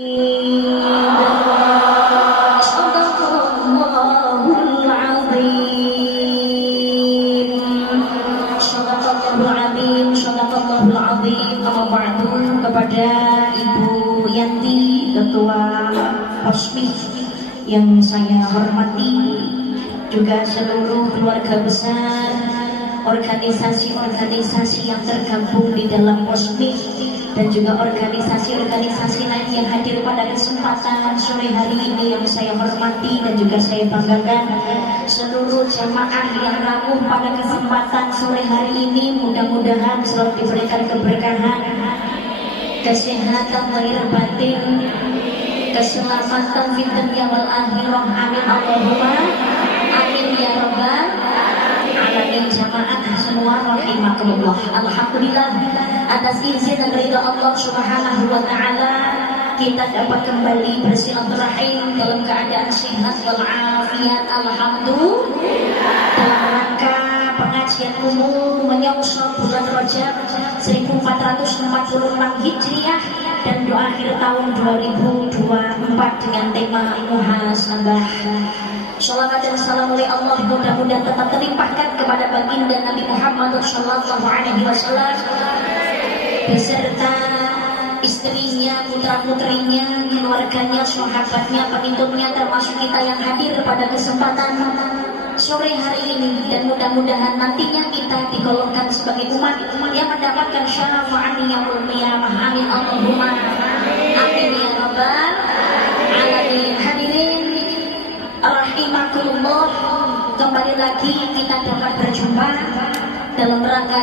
Kepada Ibu Yanti, Ketua Posmi yang saya hormati, juga seluruh keluarga besar organisasi-organisasi yang tergabung di dalam Posmi, dan juga organisasi-organisasi lain yang hadir pada kesempatan sore hari ini yang saya hormati dan juga saya banggakan. Seluruh jamaah yang rakuh pada kesempatan sore hari ini, mudah-mudahan selalu diberikan keberkahan, kesehatan lahir batin, keselamatan fid dunya wal akhirah. Amin Allahumma amin ya rabbal alamin. Jamaah semua rahimakumullah. Alhamdulillah atas izin dan ridha Allah Subhanahu wa taala kita dapat kembali bersilaturahim dalam keadaan sehat walafiat. Alhamdulillah. Dalam rangka pengajian umum menyongsong bulan Rajab 1444 Hijriah dan doa akhir tahun 2024 dengan tema muhasabah. Shalawat dan salam oleh Allah mudah-mudahan tetap terlimpahkan kepada baginda Nabi Muhammad sallallahu alaihi wasallam beserta istrinya, putra-putrinya, keluarganya, sahabatnya, pengikutnya, termasuk kita yang hadir pada kesempatan sore hari ini, dan mudah-mudahan nantinya kita digolongkan sebagai umat yang mendapatkan syafaat yaumul qiyamah. Amin Allahumma amin ya rabbal alamin. Hadirin rahimakumullah, kembali lagi kita dapat berjumpa dalam rangka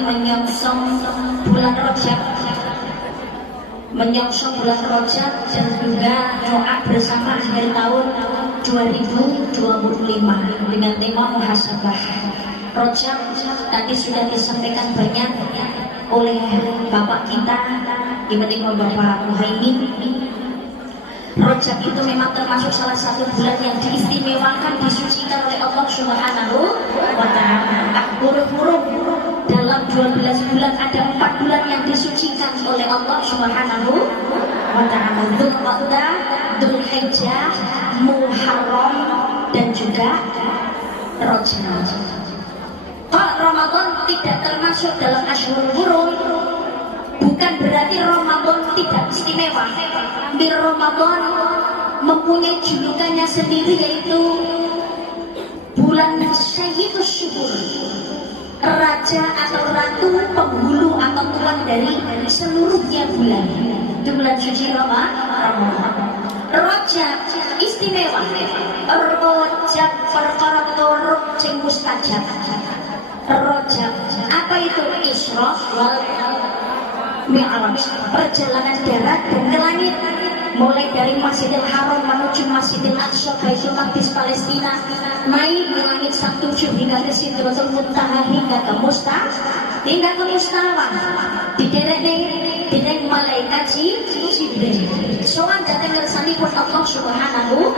menyongsong bulan Rajab, menyongsong bulan Rajab dan juga doa bersama akhir tahun 2025 dengan tema muhasabah. Rajab tadi sudah disampaikan banyak oleh Bapak kita, Ibu Bapak Muhaimin. Rajab itu memang termasuk salah satu bulan yang diistimewakan, disucikan oleh Allah Subhanahu wa taala. Huruf-huruf dalam 12 bulan ada 4 bulan yang disucikan oleh Allah Subhanahu wa taala. Dzulqa'dah, Dzulhijjah, Muharram dan juga Rajab. Kalau Ramadan tidak termasuk dalam Ashhurul Hurum, bukan berarti Ramadan tidak istimewa. Di Ramadan mempunyai julukannya sendiri, yaitu bulan Sayyidus Syuhur, raja atau ratu penghulu atau tuan dari seluruhnya bulan. Itu bulan suci Ramadan. Rajab istimewa. Rajab perkara turun sing mustajab. Rajab apa itu? Isra wal Mi'raj, perjalanan darat dan ke langit, mulai dari Masjidil Haram menuju Masjidil Aqsa Baitul Maqdis Palestina, naik ke langit sang tujuh hingga ke Sidratul Muntaha, hingga ke Mustawah, diderek malaikat Jibril. Soal datang kersanipun Allah Subhanahu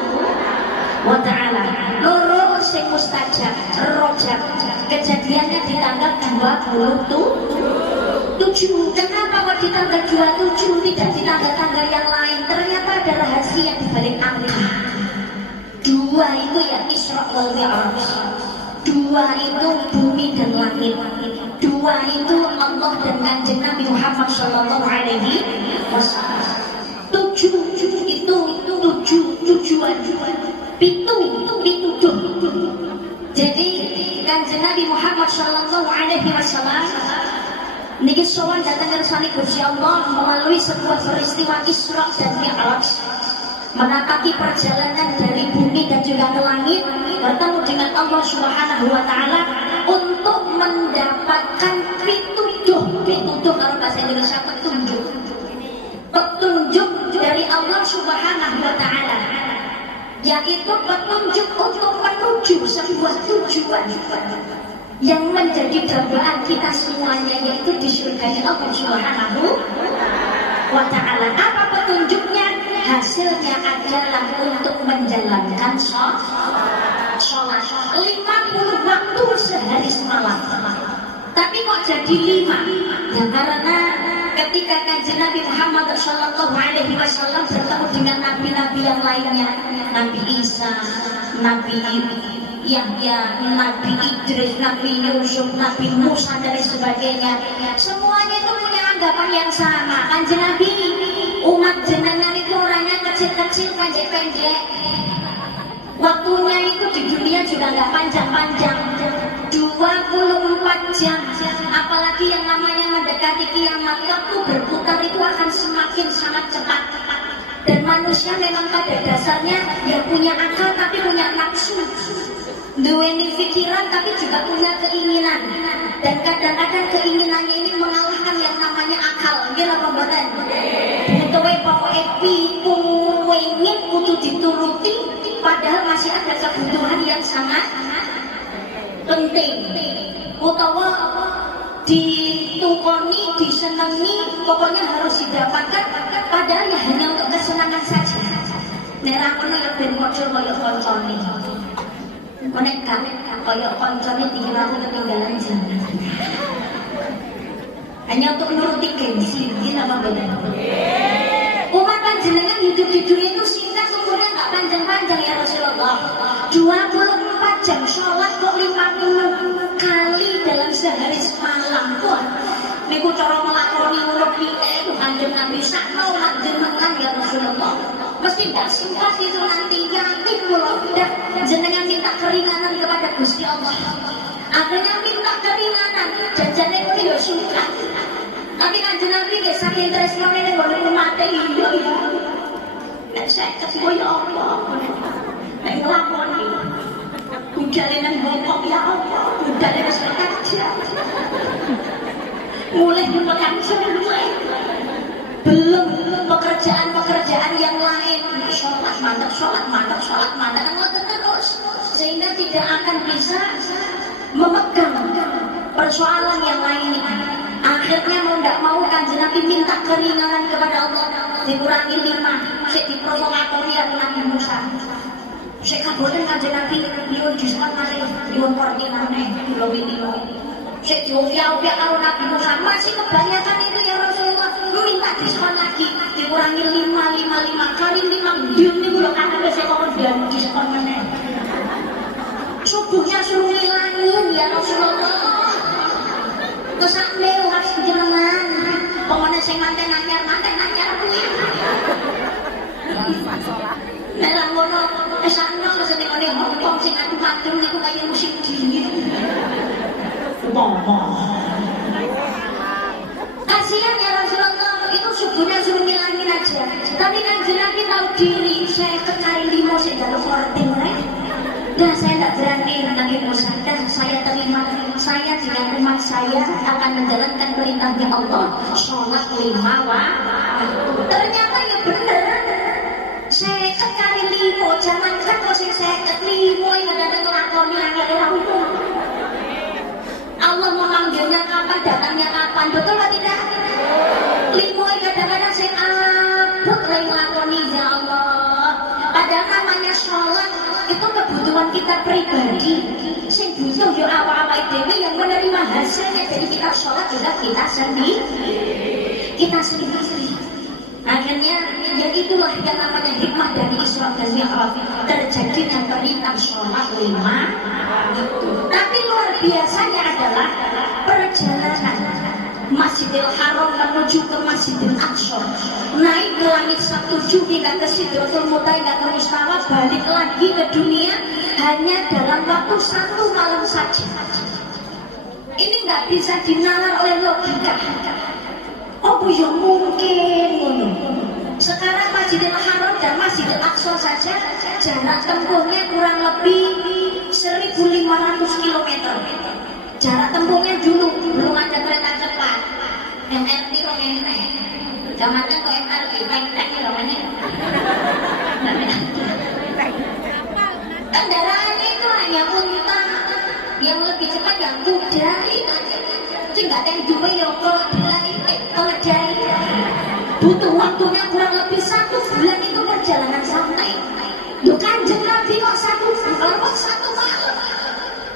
wa taala. Loro sing mustajab Rajab, kejadiannya di tanggal 27. Kenapa kok di tanggal 27 tidak di tanggal-tanggal yang lain? Ternyata ada rahasia di balik angka. 2 itu ya Isra wal Mi'raj. 2 itu bumi dan langit. 2 itu Allah dan Kanjeng Nabi Muhammad sallallahu alaihi wasallam. 7 itu 7 tujuan. Pituduh. Jadi Kanjeng Nabi Muhammad sallallahu alaihi wasallam niki sowan datang kersane Gusti Allah melalui sebuah peristiwa Isra dan Mi'raj, menapaki perjalanan dari bumi dan juga ke langit, bertemu dengan Allah Subhanahu wa taala untuk mendapatkan pituduh kalau bahasa Indonesia petunjuk dari Allah Subhanahu wa taala, yaitu petunjuk untuk menuju sebuah tujuan yang menjadi dambaan kita semuanya, yaitu di surga Allah Subhanahu wa ta'ala. Apa petunjuknya? Hasilnya adalah untuk menjalankan sholat 50 waktu sehari semalam. Tapi kok jadi 5? Ya karena ketika kanjeng Nabi Muhammad Shallallahu Alaihi Wasallam bertemu dengan nabi-nabi yang lainnya, Nabi Isa, Nabi Yahya, Nabi Idris, Nabi Yusuf, Nabi Musa dan sebagainya, semuanya itu punya anggapan yang sama. Kanjeng Nabi, umat jenengan itu orangnya kecil-kecil, pendek-pendek, waktunya itu di dunia juga nggak panjang-panjang, 24 jam. Apalagi yang namanya mendekati kiamat, waktu berputar itu akan semakin sangat cepat. Dan manusia memang pada dasarnya yang punya akal tapi punya nafsu, duweni pikiran tapi juga punya keinginan. Dan kadang-kadang keinginannya ini mengalahkan yang namanya akal. Gila apa mboten? Butuhe pokoke pingin kudu dituruti, padahal masih ada kebutuhan yang sangat penting. Utawa ditukoni, disenangi, pokoknya harus didapatkan, padahal ya hanya untuk kesenangan saja. Nek ra ngono ya ben model kaya koncone. Nek gak kaya koncone dikira aku ketinggalan jaman. Hanya untuk nuruti gengsi, ini apa bedanya? Umat panjenengan hidup di dunia itu singkat, umurnya gak panjang-panjang ya Rasulullah. 24 jam sholat kok 50 kali dalam sehari semalam. Wah, niku cara melakoni ngono piye itu kanjeng Nabi sakno panjenengan ya Rasulullah. Mesti tak singkat itu nanti yakin kula dah jenengan minta keringanan kepada Gusti Allah. Akhirnya minta keringanan, jajane kok yo suka. Tapi kanjeng Nabi nggih saking tresnane ning nggon mate iya ya. Nek saya ya Allah. Nek nglakoni budale nang bokok ya Allah, budale wis kerja. Mulai bekerja belum pekerjaan yang lain, sholat mantap ngoten terus, sehingga tidak akan bisa memegang persoalan yang lain. Akhirnya mau tidak mau kanjeng Nabi minta keringanan kepada Allah, dikurangi 5, sik diprovokatori aku Nabi Musa. Sik kaboten kanjeng Nabi nyuwun diskon malih, nyuwun korting maneh, kula wingi. Sik diupiak-upiak karo Nabi Musa, masih kebanyakan itu ya Rasulullah, lu minta diskon lagi, dikurangi 5 kali 5 biun niku lho kata wis kok diskon meneh. Subuhnya suruh ngilangin ya Rasulullah. Kesak lewat jenengan, pokoknya sing manten anyar kuwi. Nek ra ngono, esakno senengane Hongkong sing adu-adu niku kaya musik dingin. Kasihan ya Rasulullah, itu subuhnya suruh ngilangin aja. Tapi kanjeng Nabi tahu diri, saya kekali 5 sing jaluk korting rek. Dah saya tidak berani Nabi Musa, dan saya terima, saya dengan umat saya akan menjalankan perintahnya Allah, sholat 5 waktu. Ternyata ya benar, saya kekali 5, jangankan kok saya ke-5 yang ada ngelakoni angel itu. Allah memanggilnya kapan, datangnya kapan, betul atau tidak? 5 kadang-kadang saya abut lagi ngelakoni ya Allah. Padahal namanya sholat itu kebutuhan kita pribadi. Sing butuh yo awak-awak dhewe yang menerima hasilnya dari kita sholat juga kita sendiri. Akhirnya ya itulah yang namanya hikmah dari Isra dan Mi'raj, terjadinya perintah sholat 5 itu. Tapi luar biasanya adalah perjalanan Masjidil Haram menuju ke Masjidil Aqsa, naik ke langit 7 hingga ke Sidratul Muntaha hingga ke Mustawa, balik lagi ke dunia hanya dalam waktu 1 malam saja. Ini nggak bisa dinalar oleh logika. Oh ya mungkin. Sekarang Masjidil Haram dan Masjidil Aqsa saja jarak tempuhnya kurang lebih 1.500 km. Jarak tempuhnya dulu belum ada kereta cepat, MRT kok enak. Zamannya kok MRT, tek namanya. Kendaraannya itu hanya unta, yang lebih cepat yang kuda itu. Nggak ada yang dua yang keledai. Butuh waktunya kurang lebih 1 bulan itu perjalanan santai. Duh kanjeng Nabi kok 1 malam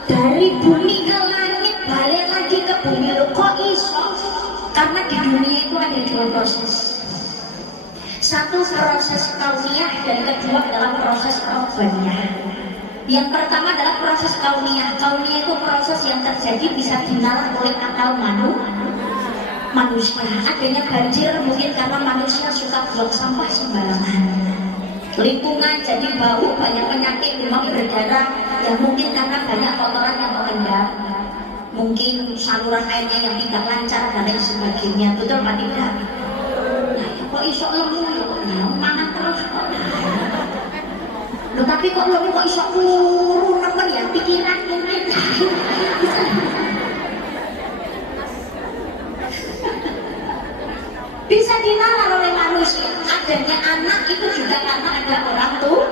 dari bumi ke langit balik lagi ke bumi lo kok iso Karena di dunia itu ada dua proses. Satu proses kauniyah dan kedua adalah proses robbaniyah. Yang pertama adalah proses kauniyah. Kauniyah itu proses yang terjadi bisa dinalar oleh akal manusia. Adanya banjir mungkin karena manusia suka buang sampah sembarangan. Lingkungan jadi bau, banyak penyakit, demam berdarah, ya mungkin karena banyak kotoran yang mengendap. Mungkin saluran airnya yang tidak lancar dan lain sebagainya. Betul Pak tidak? Nah, kok iso lemu ya kok mangan terus kok. Loh, tapi kok lemu kok iso turun nemen ya pikiran mungkin. Bisa dinalar oleh manusia. Adanya anak itu juga karena ada orang tua.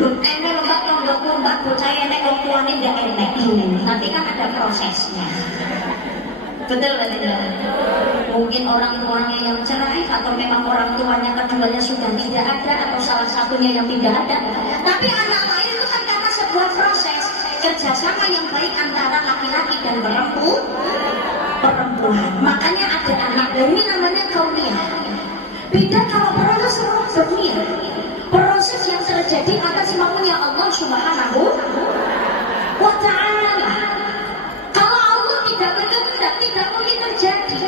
Enek mbak tonggoku mbak bocah enek wong tuane ndak enek. Tapi kan ada prosesnya. Betul betul. Mungkin orang tuanya yang cerai atau memang orang tuanya keduanya sudah tidak ada atau salah satunya yang tidak ada. Tapi anak lain itu kan karena sebuah proses kerjasama yang baik antara laki-laki dan perempuan. Makanya ada anak dan ini namanya kauniyah. Beda kalau proses robbaniyah. Proses yang terjadi atas maunya Allah Subhanahu wa ta'ala. Kalau Allah tidak berkehendak, tidak mungkin terjadi.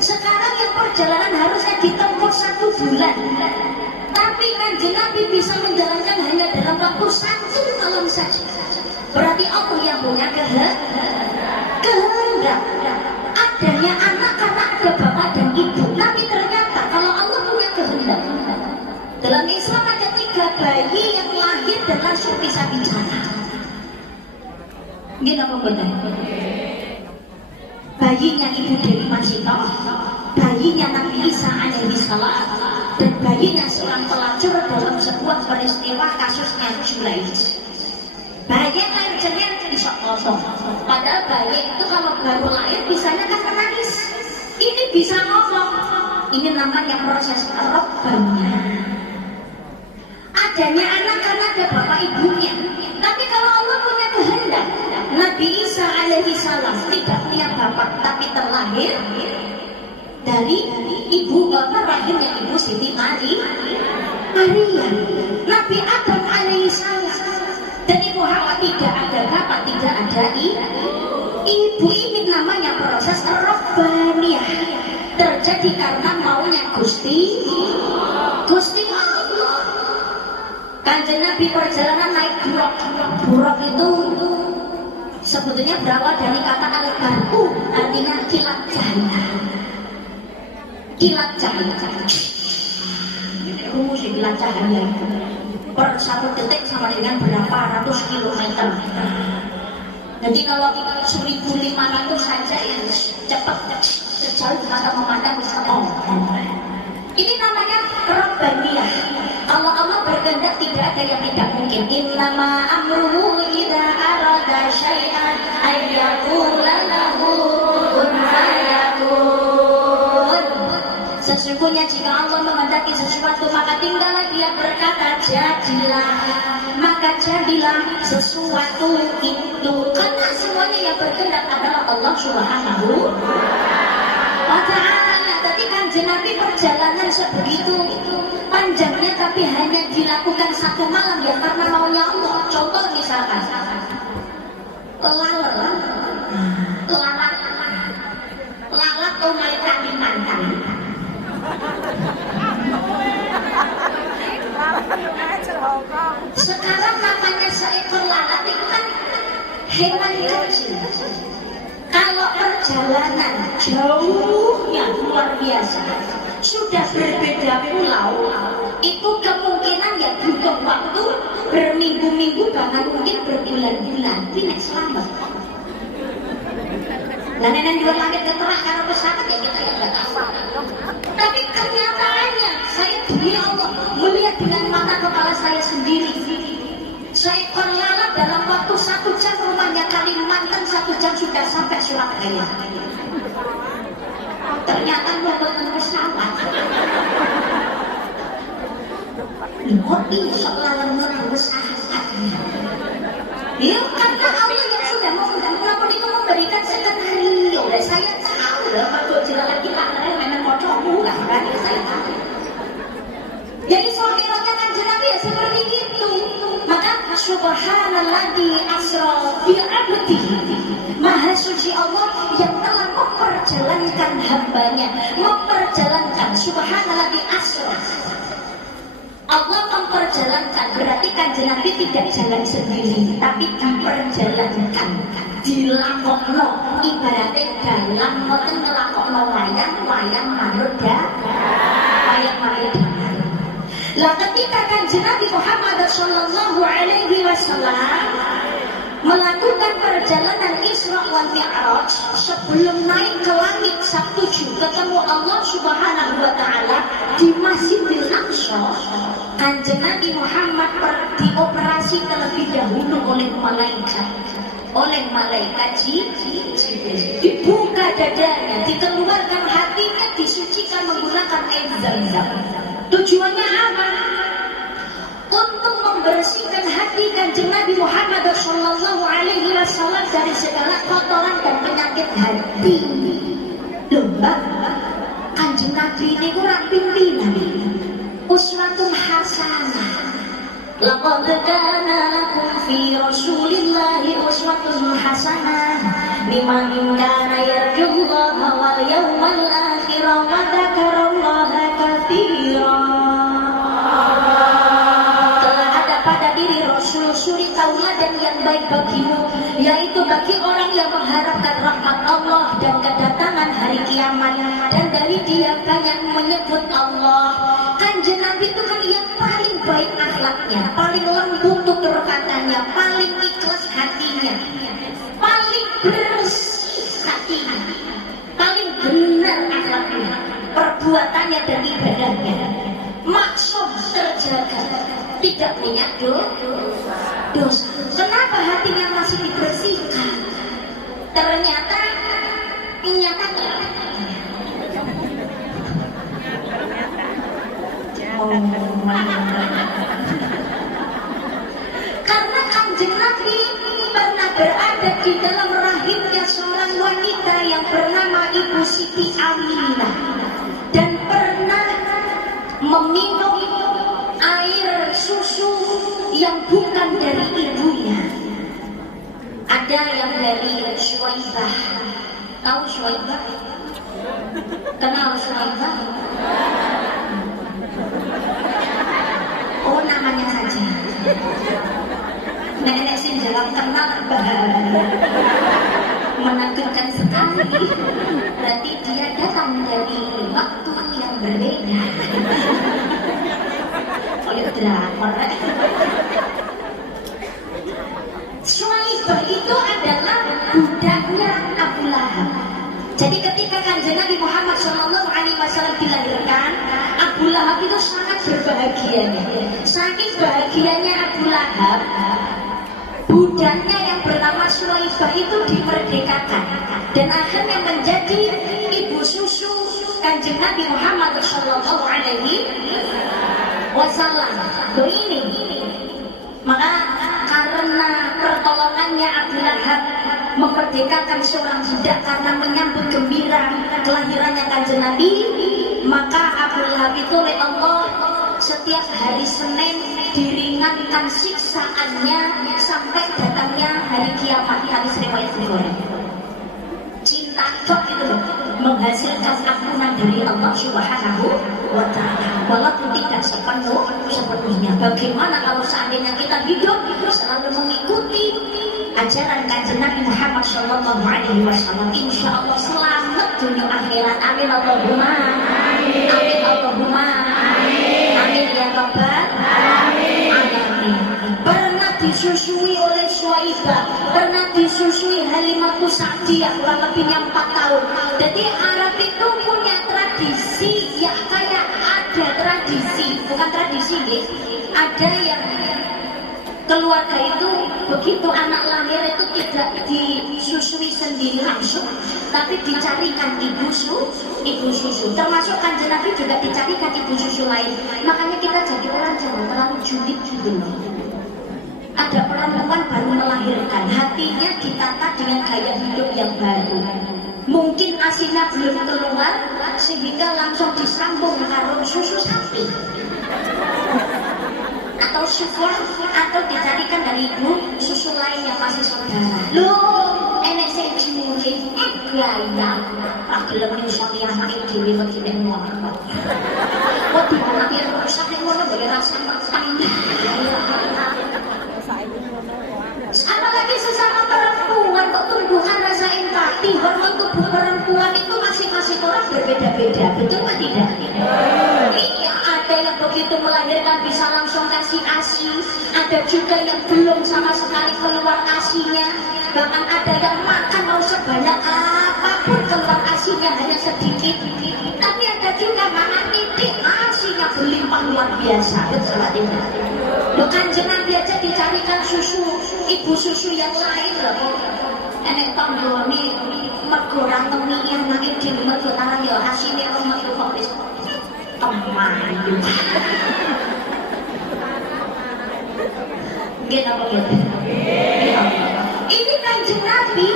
Sekarang yang perjalanan harusnya ditempuh 1 bulan, tapi Kanjeng Nabi bisa menjalankan hanya dalam waktu 1 malam saja. Berarti Allah yang punya kehendak. Adanya anak karena ada bapak dan ibu. Tapi ternyata kalau Allah punya kehendak, dalam Islam ada 3 bayi yang lahir dan langsung bisa bicara. Gini apa benar? Bayinya Ibu Dewi Masito, bayinya Nabi Isa alaihi salam, dan bayinya seorang pelacur dalam sebuah peristiwa kasusnya Julaij. Bayi lahirnya bisa ngomong. Padahal bayi itu kalau baru lahir bisanya kan menangis. Ini bisa ngomong. Ini namanya proses robbaniyah. Adanya anak karena ada bapak ibunya. Tapi kalau Allah punya kehendak, Nabi Isa alaihi salam tidak punya bapak tapi terlahir dari ibu bapak rahimnya Ibu Siti Maria. Nabi Adam alaihi salam dan Ibu Hawa tidak ada bapak, tidak ada ibu. Ini namanya proses robbaniyah. Terjadi karena maunya Gusti Allah. Kanjeng Nabi perjalanan naik buruk. Buruk itu sebetulnya berawal dari kata al-barku, artinya kilat cahaya. Kilat cahaya. Rumus kilat cahaya. Per 1 detik sama dengan berapa ratus kilometer. Jadi kalau 1.500 saja yang cepat sejauh mata memandang bisa Ini namanya robbaniyah. Kalau Allah berkehendak tidak ada yang tidak mungkin. Innama amruhu idza arada syai'an ayyaqula lahu kun fayakun. Sesungguhnya jika Allah menghendaki sesuatu maka tinggallah dia berkata jadilah. Maka jadilah sesuatu itu. Karena semuanya yang berkehendak adalah Allah Subhanahu wa ta'ala. Tadi Kanjeng Nabi perjalanan sebegitu panjangnya tapi hanya dilakukan 1 malam ya karena maunya Allah. Contoh misalkan lalat omai Kalimantan. Sekarang namanya seekor lalat itu kan hewan kecil. Kalau perjalanan jauhnya luar biasa, sudah berbeda pulau, itu kemungkinan ya butuh waktu berminggu-minggu bahkan mungkin berbulan-bulan. Ini selamat. Nah, nenek dua langit keterak karena pesawat ya kita yang nggak tahu. Tapi kenyataannya saya demi Allah melihat dengan mata kepala saya sendiri. Seekor lalat dalam waktu 1 jam rumahnya Kalimantan 1 jam sudah sampai Surabaya. Ternyata bukan pesawat. Kok bisa lalat pesawat? Ya karena Allah yang sudah mengundang itu memberikan skenario. Saya tahu enggak kan saya tahu. Jadi sohirotnya kanjeng Nabi ya seperti itu. Maka subhanalladzi asra bi 'abdihi, maha suci Allah yang telah memperjalankan hambanya, memperjalankan. Subhanalladzi asra, Allah memperjalankan, berarti kanjeng Nabi tidak jalan sendiri, tapi diperjalankan, dilakokno, ibaratnya dalam moten ngelakokno wayang manut wayang manut. Lah ketika kanjeng Nabi Muhammad sallallahu alaihi wasallam melakukan perjalanan Isra wal Mi'raj, sebelum naik ke langit Sabtu ketemu Allah Subhanahu wa taala di Masjidil Aqsa, kanjeng Nabi Muhammad dioperasi terlebih dahulu oleh malaikat Jibril. Dibuka dadanya, dikeluarkan hatinya, disucikan menggunakan air Zam-Zam. Tujuannya apa? Untuk membersihkan hati kanjeng Nabi Muhammad sallallahu alaihi wasallam dari segala kotoran dan penyakit hati. Lembah kanjeng Nabi ini kurang pimpinan, uswatun hasanah. Laqad kana lakum fi Rasulillahi uswatun hasanah liman kana yarjullaha wal yawmal akhir wa dzakarallaha katsiran. Telah ada pada diri Rasul suri tauladan yang baik bagimu, yaitu bagi orang yang mengharapkan rahmat Allah dan kedatangan hari kiamat, dan dari dia banyak menyebut Allah. Kanjeng Nabi itu kan yang paling baik akhlaknya, paling lembut tutur katanya, paling ikhlas hatinya, paling bersih hatinya, paling benar akhlaknya, perbuatannya dan ibadahnya, maksud terjaga, tidak punya dosa. Kenapa hatinya masih dibersihkan? Ternyata karena kanjeng Nabi pernah berada di dalam rahimnya seorang wanita yang bernama Ibu Siti Aminah, dan pernah meminum air susu yang bukan dari ibunya. Ada yang dari Suwaibah. Tahu Suwaibah? Kenal Suwaibah? Oh, namanya saja. Nenek sih jalan kenal bahaya, menakutkan sekali. Berarti dia datang dari waktu yang berbeda. Oleh drakor. Suwaibah itu adalah budaknya Abu Lahab. Jadi ketika kanjeng Nabi Muhammad SAW dilahirkan, Abu Lahab itu sangat berbahagianya. Saking bahagianya Abu Lahab, budaknya yang bernama Suwaibah itu dimerdekakan dan akhirnya menjadi ibu susu kanjeng Nabi Muhammad SAW. Ini maka karena pertolongannya Abu Lahab memerdekakan seorang budak karena menyambut gembira kelahirannya kanjeng Nabi, maka Abu Lahab itu oleh Allah setiap hari Senin diringankan siksaannya sampai datangnya hari kiamat. Hadis riwayat Bukhari. Cinta cok itu menghasilkan ampunan dari Allah Subhanahu wa ta'ala, walaupun tidak sepenuhnya. Bagaimana kalau seandainya kita hidup selalu mengikuti ajaran kanjeng Nabi Muhammad sallallahu alaihi wasallam, insya Allah selamat dunia akhirat. Amin Allahumma amin. Amin Allahumma amin. Amin ya rabbal alamin. Pernah disusui oleh Suwaibah, pernah disusui Halimatus Sa'diyah kurang lebihnya 4 tahun. Jadi Arab itu punya tradisi, ya kayak ada tradisi, bukan tradisi deh, ada yang keluarga itu begitu anak lahir itu tidak disusui sendiri langsung, tapi dicarikan ibu susu. Termasuk kanjeng Nabi juga dicarikan ibu susu lain. Makanya kita jadi orang jangan terlalu julid gitu. Ada perempuan baru melahirkan, hatinya ditata dengan gaya hidup yang baru. Mungkin asinya belum keluar, sehingga langsung disambung karo susu sapi atau syukur atau dicarikan dari ibu susu lain yang masih saudara. Loh, enek sing jumure gaya tak gelem nyusul yang makin dhewe wedi nek ngono. Wedi anak yen rusak nek ngono bae rasa makan. Apalagi sesama perempuan kok tumbuhan rasa empati, hormon tubuh perempuan itu masing-masing orang berbeda-beda, betul atau tidak? Iya, ada yang begitu melahirkan bisa langsung kasih ASI, ada juga yang belum sama sekali keluar ASInya, bahkan ada yang makan mau sebanyak apapun keluar ASInya hanya sedikit, tapi ada juga makan titik ASInya berlimpah luar biasa, betul atau tidak? Bukan Nabi aja dicarikan susu, ibu susu yang lain loh. Enek tonggone mergo ora ngemiki anake dhewe mergo tangan yo asine wong metu kok wis teman. Nggih napa mboten? Ini Kanjeng Nabi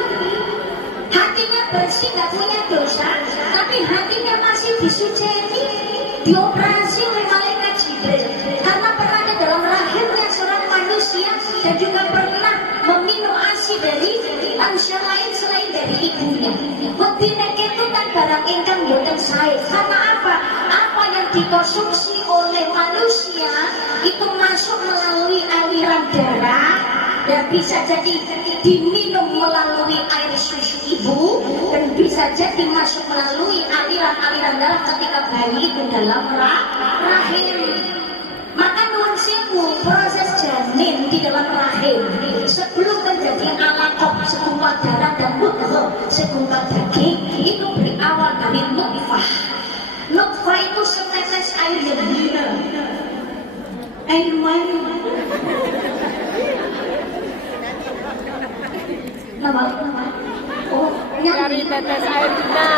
hatinya bersih, nggak punya dosa, tapi hatinya masih disucikan, dioperasi oleh malaikat Jibril karena pernah ada dalam rahimnya seorang manusia dan juga pernah meminum ASI dari manusia lain selain dari ibunya. Wedine ketukan barang ingkang boten sae. Karena apa? Apa yang dikonsumsi oleh manusia itu masuk melalui aliran darah dan bisa jadi diminum melalui air susu ibu dan bisa jadi masuk melalui aliran-aliran darah ketika bayi itu dalam rahim. Maka nuwun sewu, proses janin di dalam rahim sebelum menjadi alaqah segumpal darah dan mudghah segumpal daging itu berawal dari nutfah. Nutfah itu setetes air yang hina, air mani. Nama? Oh, dari tetes air hina.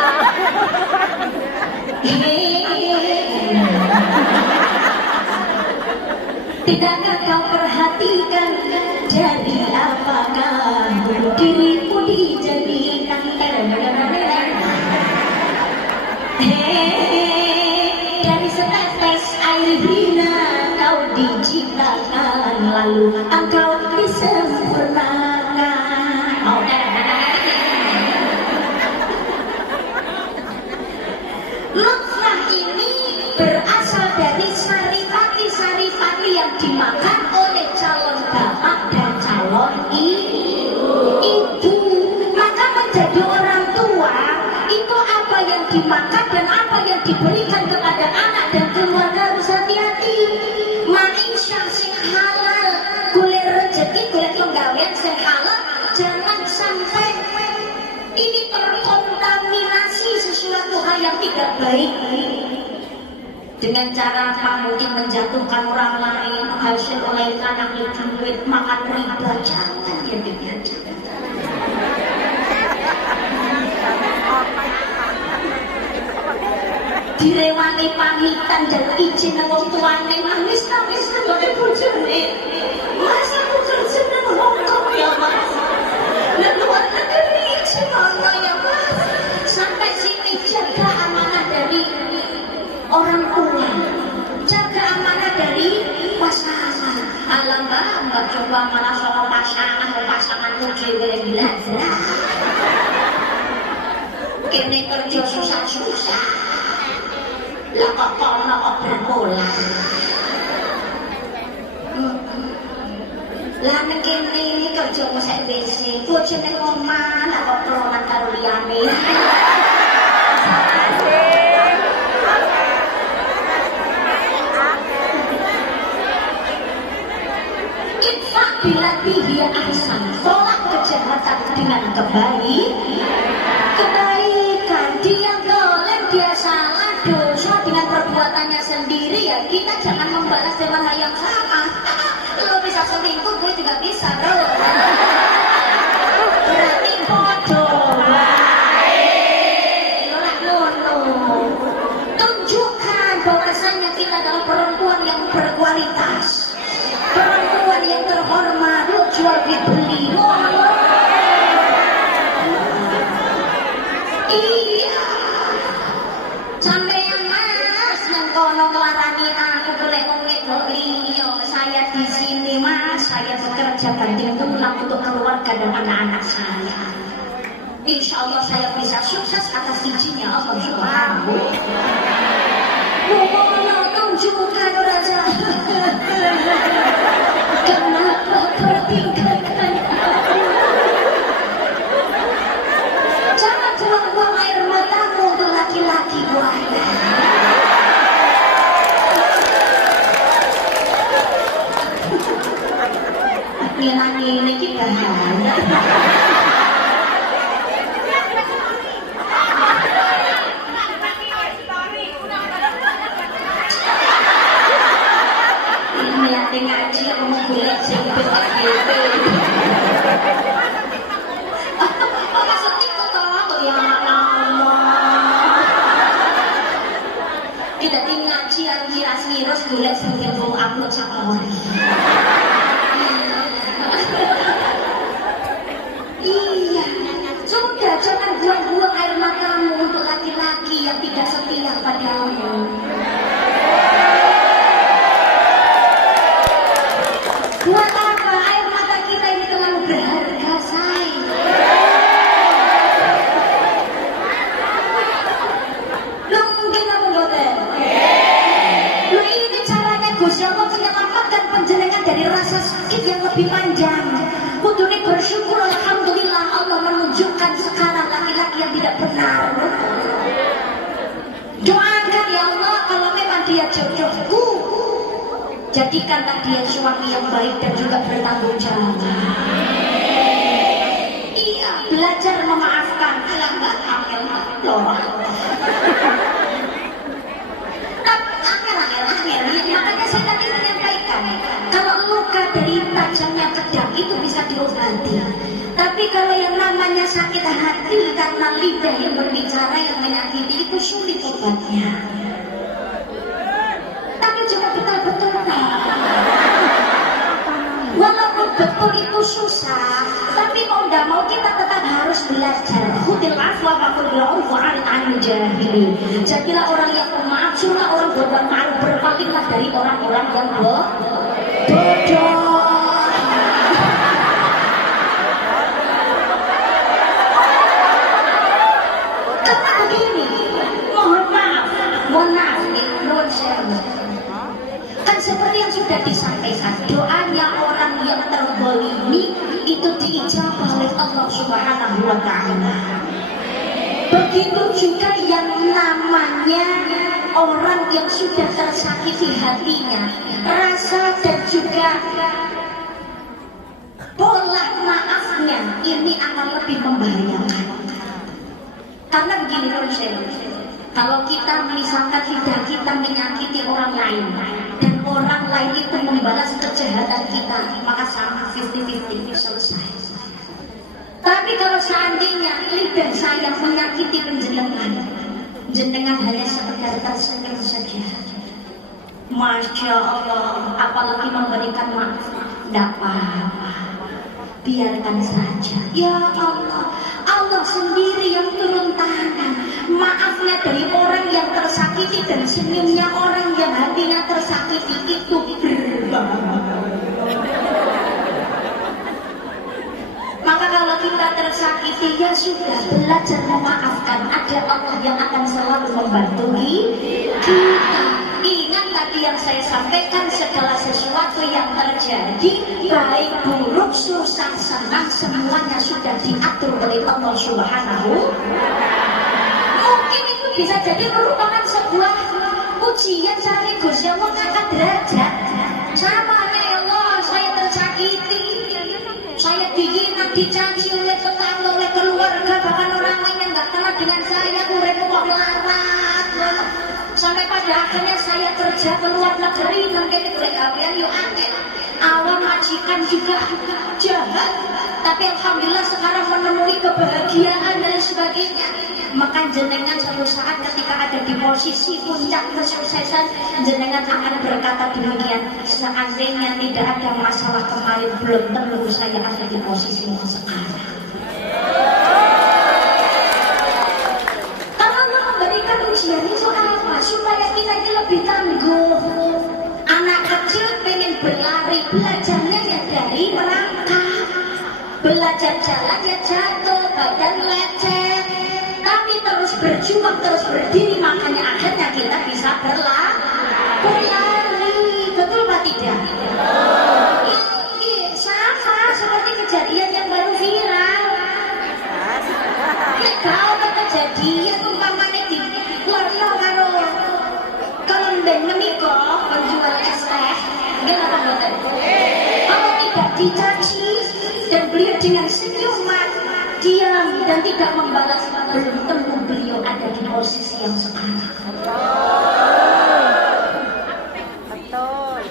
Tidakkah kau perhatikan dari apakah diriku dijadikan? Dari setetes air hina kau diciptakan, lalu engkau disempurnakan. Nutfah ini berasal dari saripati yang dimakan oleh calon bapak dan calon ibu. Maka menjadi orang tua itu apa yang dimakan dan apa yang diberikan kepada anak dan keluarga harus hati-hati. Maisha sing halal, golek rezeki, golek penggawean sing halal, jangan sampai ini terkontaminasi sesuatu hal yang tidak baik dengan cara kamu menjatuhkan orang lain, hasil oleh anak duit, makan riba, jangan ya jangan. Direwani pamitan dan izin wong tuane nangis oleh bojone. Mas aku kerja nang Hongkong ya Mas. Nang luar negeri izin ono ya Mas. Sampai sini jaga amanah dari orang tua, jaga amanah dari pasangan. Alam mbak coba mana soal pasanganmu dhewe gila. Kene kerja susah-susah. Lah kok kono kok berbola. Lah nek kene kerja mosek WC, bojone omah lah kok kelonan karo liyane. Bila dia ahsan, tolak kejahatan dengan kebaikan. Dia dolem, dia salah, dosa dengan perbuatannya sendiri ya. Kita jangan membalas dengan hal yang sama. Lo bisa selingkuh, gue juga bisa, bro. Berarti bodoh. Tunjukkan bahwasannya kita adalah perempuan yang berkualitas, perempuan yang terhormat. Lo jual beli, iya. ono ngelarani aku golek wedok liya. Saya di sini Mas, saya bekerja banting tulang untuk keluarga dan anak-anak saya. Insya Allah saya bisa sukses atas izinnya Allah Subhanahu. Mohon tunjukkan Raja. Kenapa kau tinggalkan aku? Jangan buang-buang air matamu untuk laki-laki buaya. Ini kita bahaya. Ini ngaji aku mau golek sempit gitu. Oh maksud itu toh ya Allah. Kita ngaji aku miras-miras golek sempit wong upload sakore. Iya, sudah jangan buang-buang air matamu untuk laki-laki yang tidak setia padamu. Buat apa air mata kita ini terlalu berharga, say? Lu mungkin apa boten? Lu ini caranya Gusti Allah menyelamatkan panjenengan dari rasa sakit yang lebih panjang. Kudune bersyukur alhamdulillah Allah menunjukkan sekarang laki-laki yang tidak benar. Doakan ya Allah kalau memang dia jodohku, jadikanlah dia suami yang baik dan juga bertanggung jawab. Iya, belajar memaafkan. Lambat angel loh. Angel. Makanya saya tadi menyampaikan, kalau luka dari tajamnya pedang itu bisa diobati. Tapi kalau yang namanya sakit hati karena lidah yang berbicara yang menyakiti itu sulit obatnya. Tapi juga betul-betul walaupun betul itu susah, tapi mau tidak mau kita tetap harus belajar. Khudil afwa wa qul bil 'anil jahilin. Jadilah orang yang pemaaf, suruhlah orang berbuat maaf, berpalinglah dari orang-orang yang bodoh. Karena begini, mohon maaf nih, mohon sewu. Kan seperti yang sudah disampaikan, doanya orang yang terzalimi itu diijabah oleh Allah Subhanahu wa Ta'ala. Begitu juga yang namanya orang yang sudah tersakiti hatinya, rasa dan juga pola maafnya ini akan lebih membahayakan. Karena begini kalau kita misalkan lidah kita menyakiti orang lain dan orang lain itu membalas kejahatan kita, maka sama 50-50 selesai. Tapi kalau seandainya lidah saya menyakiti jenengan hanya sekedar tersenyum saja, Masya Allah, apalagi memberikan maaf, tidak apa-apa, biarkan saja. Ya Allah, Allah sendiri yang turun tangan. Maafnya dari orang yang tersakiti dan senyumnya orang yang hatinya tersakiti itu berbahaya. Maka kalau kita tersakiti, ya sudah, belajar memaafkan. Ada Allah yang akan selalu membantu kita. Ingat tadi yang saya sampaikan, segala sesuatu yang terjadi, baik buruk, susah, senang, semuanya sudah diatur oleh Allah Subhanahu. Mungkin itu bisa jadi merupakan sebuah ujian cari Gusti Allah ngangkat derajat. Sama ya Allah, saya tersakiti, saya dihina, dicaci oleh tetangga, oleh keluarga, bahkan orang lain yang nggak kenal dengan saya, mereka kok melarat. Sampai pada akhirnya saya kerja ke luar negeri, mungkin itu kalian yuk angin. Awal majikan juga jahat, tapi alhamdulillah sekarang menemui kebahagiaan dan sebagainya. Maka jenengan suatu saat ketika ada di posisi puncak kesuksesan, jenengan akan berkata demikian, seandainya tidak ada masalah kemarin, belum tentu saya ada di posisi yang sekarang. Karena Allah memberikan ujian itu apa? supaya kita ini lebih tangguh. Anak kecil pengen berlari, belajarnya ya dari merangkak. Belajar jalan ya jatuh, badan lecet. Tapi terus berjuang, terus berdiri, makanya akhirnya kita bisa berlari. Betul Pak tidak? Sama seperti kejadian yang baru viral. Kalau kejadian umpamanya di keluarga kalau ben menikah penjual es teh, gimana Pak? Kalau tidak dicaci dan beliau dengan senyuman, diam dan tidak membalas, belum tentu beliau ada di posisi yang sekarang. Betul.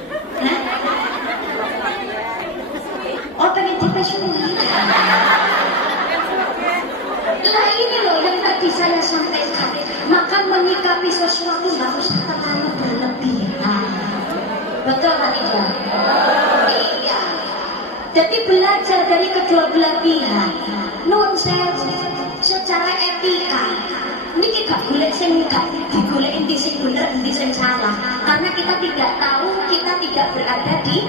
Oh, pengen dipesui. Lah ini loh yang tadi saya sampaikan. Maka menyikapi sesuatu nggak usah terlalu berlebihan. Betul kan tidak? Iya. Jadi belajar dari kedua belah pihak. Nun secara etika. Niki gak boleh sing gak digolek endi sing bener endi sing salah. Karena kita tidak tahu, kita tidak berada di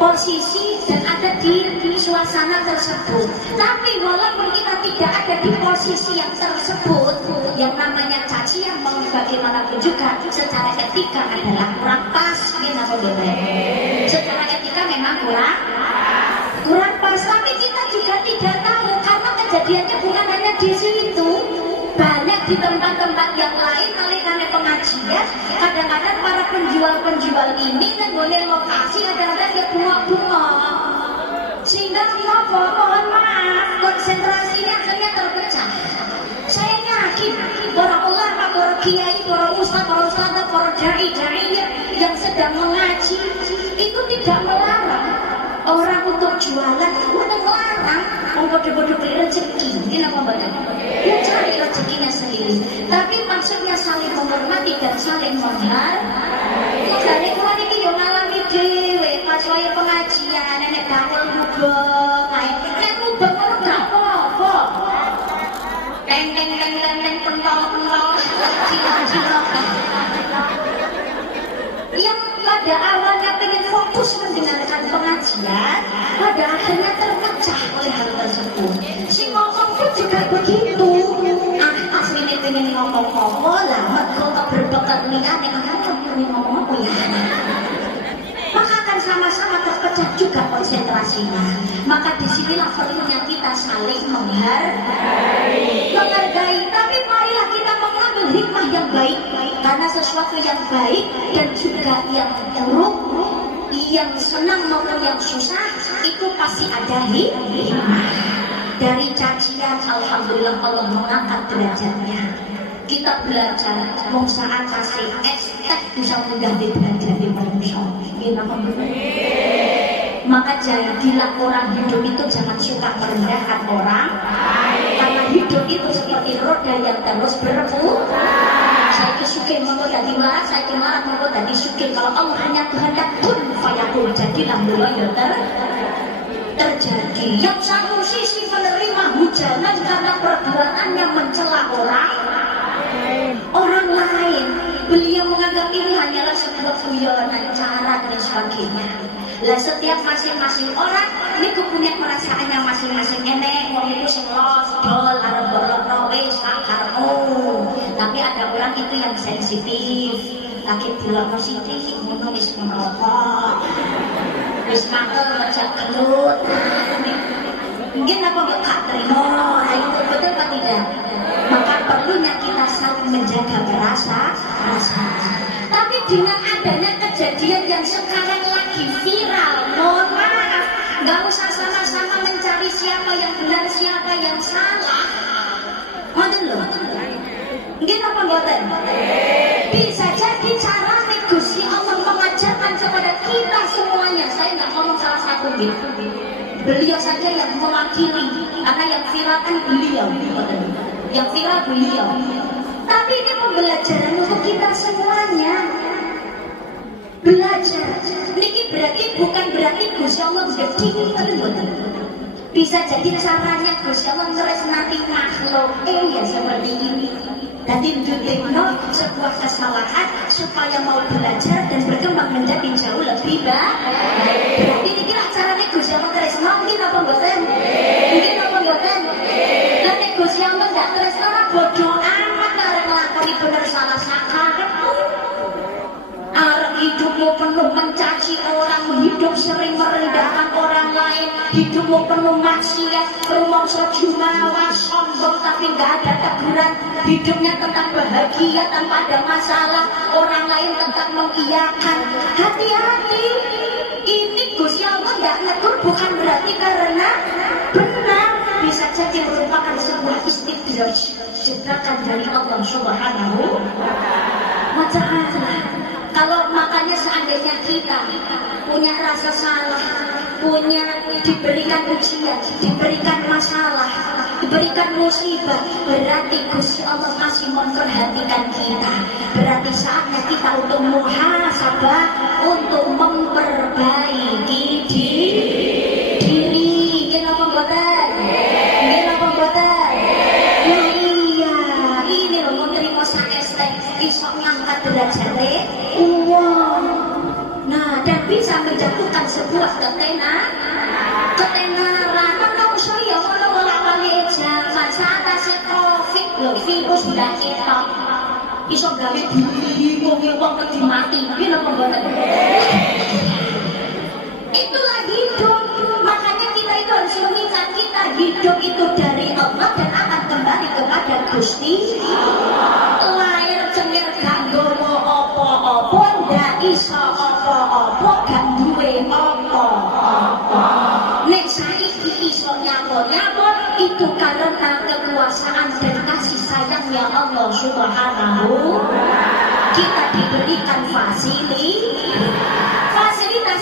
posisi dan ada di suasana tersebut. Tapi walaupun kita tidak ada di posisi yang tersebut, yang namanya cacian mau bagaimanapun juga secara etika adalah kurang pas. Kenapa benar? Secara etika memang kurang pas. Tapi kita juga tidak tahu karena kejadiannya bukan hanya di situ. Banyak di tempat-tempat yang lain, karena pengajian, kadang-kadang para penjual-penjual ini nenggolen lokasi kadang-kadang dia bunga-bunga, sehingga mohon maaf konsentrasinya akhirnya terpecah. Saya yakin para ulama, para kiai, para ustaz, para dai yang sedang mengaji itu tidak melarang orang untuk jualan, untuk melarang bodoh-bodoh beli rezeki. Ini apa benar? Ya cari rezekinya sendiri. Tapi maksudnya saling menghormati dan saling menghargai. Dari keluar ini yang ngalami dewe pas waya pengajian, nenek bawel mubeng, nenek mubeng kalau gak apa-apa. Teng pentol, cilo. Yang pada awalnya pengen fokus mendengarkan pengajian, pada akhirnya terpecah oleh hal tersebut. Si ngomong pun juga begitu. Aslinya pengen ngomong-ngomong lah, mereka tak berbakat niat, pengen ngomong apa ya? Maka akan sama-sama terpecah juga konsentrasinya. Maka disinilah perlunya kita saling menghargai. Tapi marilah kita mengambil hikmah yang baik, karena sesuatu yang baik dan juga yang buruk, yang senang maupun yang susah itu pasti ada hikmah. Dari cacian, alhamdulillah Allah mengangkat derajatnya. Kita belajar, wong saat kasih es teh bisa mudah dipelajari manusia. Maka jadilah orang hidup itu jangan suka merendahkan orang, karena hidup itu seperti roda yang terus berputar. Saya kesukin mau jadi marah, saya marah mau jadi sukin. Kalau Allah hanya kehendak kun fayakun, jadilah mulai terjadi. Yang satu sisi menerima hujanan karena perbuatannya mencela orang lain. Beliau menganggap ini hanyalah sebuah guyonan, cara dan sebagainya. Lah setiap masing-masing orang ini punya perasaannya masing-masing. Enek wong itu sing los dol arep bolong wis karepmu. Tapi ada orang itu yang sensitif. Lagi dilok positif ngono wis merokok. Wis makan ngajak gelut. Mungkin apa enggak terima? Itu betul apa tidak? Maka perlunya kita saling menjaga perasaan. Tapi dengan adanya kejadian yang sekarang lagi viral, mohon maaf, nggak usah sama-sama mencari siapa yang benar, siapa yang salah. Ngoten lho. Nggih apa mboten? Bisa jadi cara Gusti Allah mengajarkan kepada kita semuanya. Saya nggak ngomong salah satu gitu. Beliau saja yang mewakili, karena yang viral kan beliau. Yang viral beliau. Tapi ini pembelajaran untuk kita semuanya. Belajar. Ini berarti bukan berarti Gusti Allah gede, tapi betul. Bisa jadi caranya Gusti Allah nanti makhluk. Ya seperti ini. Jadi dudukno sebuah kesalahan supaya mau belajar dan berkembang menjadi jauh lebih baik. Berarti ini kira caranya Gusti Allah tresno mungkin apa mboten? Mungkin apa mboten? Lah nek Gusti Allah ndak tresno bodoh amat arep nglakoni bener salah sakare. Arep hidupmu penuh mencaci orang, hidup sering merendahkan orang lain, hidupmu penuh maksiat, rumangsa jumawa, sombong tapi nggak ada teguran, hidupnya tetap bahagia tanpa ada masalah, orang lain tetap mengiyakan. Hati-hati, ini Gusti Allah nggak negur bukan berarti karena benar, bisa jadi merupakan sebuah istidraj, jebakan dari Allah Subhanahu wa Ta'ala. Kalau makanya seandainya kita punya rasa salah, punya diberikan ujian, diberikan masalah, diberikan musibah, berarti Gusti Allah masih memperhatikan kita. Berarti saatnya kita untuk muhasabah, untuk memperbaiki diri. Kenapa mboten? Kenapa mboten? Nah iya, ini loh mau terima saestek, iso ngangkat derajate uang. Nah, dan bisa menjatuhkan sebuah ketenaran. Menungso ya ngono awale jaman saatase Covid lho, virus ndak ketok. Iso gawe bingung wong wedi mati. Piye napa mboten? Itulah hidup. Makanya kita itu harus mengingat kita hidup itu dari Allah dan akan kembali kepada Gusti Allah. Lahir cengir gak nggowo apa-apa, ndak iso apa-apa, gak duwe apa-apa. Nek saiki iso nyapo-nyapo itu karena kekuasaan dan kasih sayangnya Allah Subhanahu. Kita diberikan fasilitas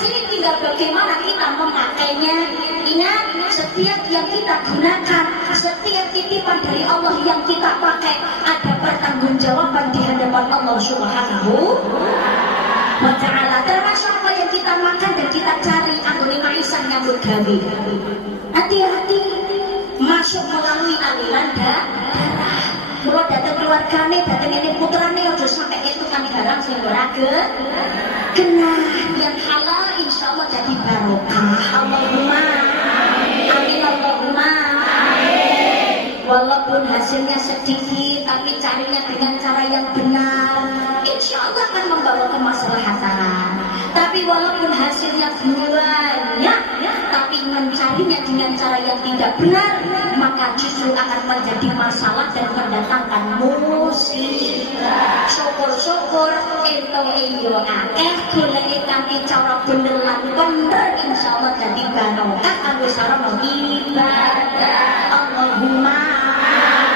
ini tinggal bagaimana kita memakainya. Ingat, setiap yang kita gunakan, setiap titipan dari Allah yang kita pakai, ada pertanggungjawaban di hadapan Allah Subhanahu wa Ta'ala. Termasuk apa yang kita makan dan kita cari anggone maisan nyambut gawe. Hati-hati, masuk melalui aliran darah. Kalau datang keluargane, datang ini putrane, ojo sampai ketukan barang sing ora genah. Yang halal insya Allah jadi barokah. Allahumma amin, Allahumma amin. Walaupun hasilnya sedikit, tapi carinya dengan cara yang benar, insya Allah akan membawa kemaslahatan. Tapi walaupun hasilnya banyak, tapi mencarinya dengan cara yang tidak benar, maka justru akan menjadi masalah dan mendatangkan musibah. Syukur-syukur ento iyo akeh goleke kanthi cara bener lan bener, insyaallah dadi barokah kanggo sarana ibadah. Allahumma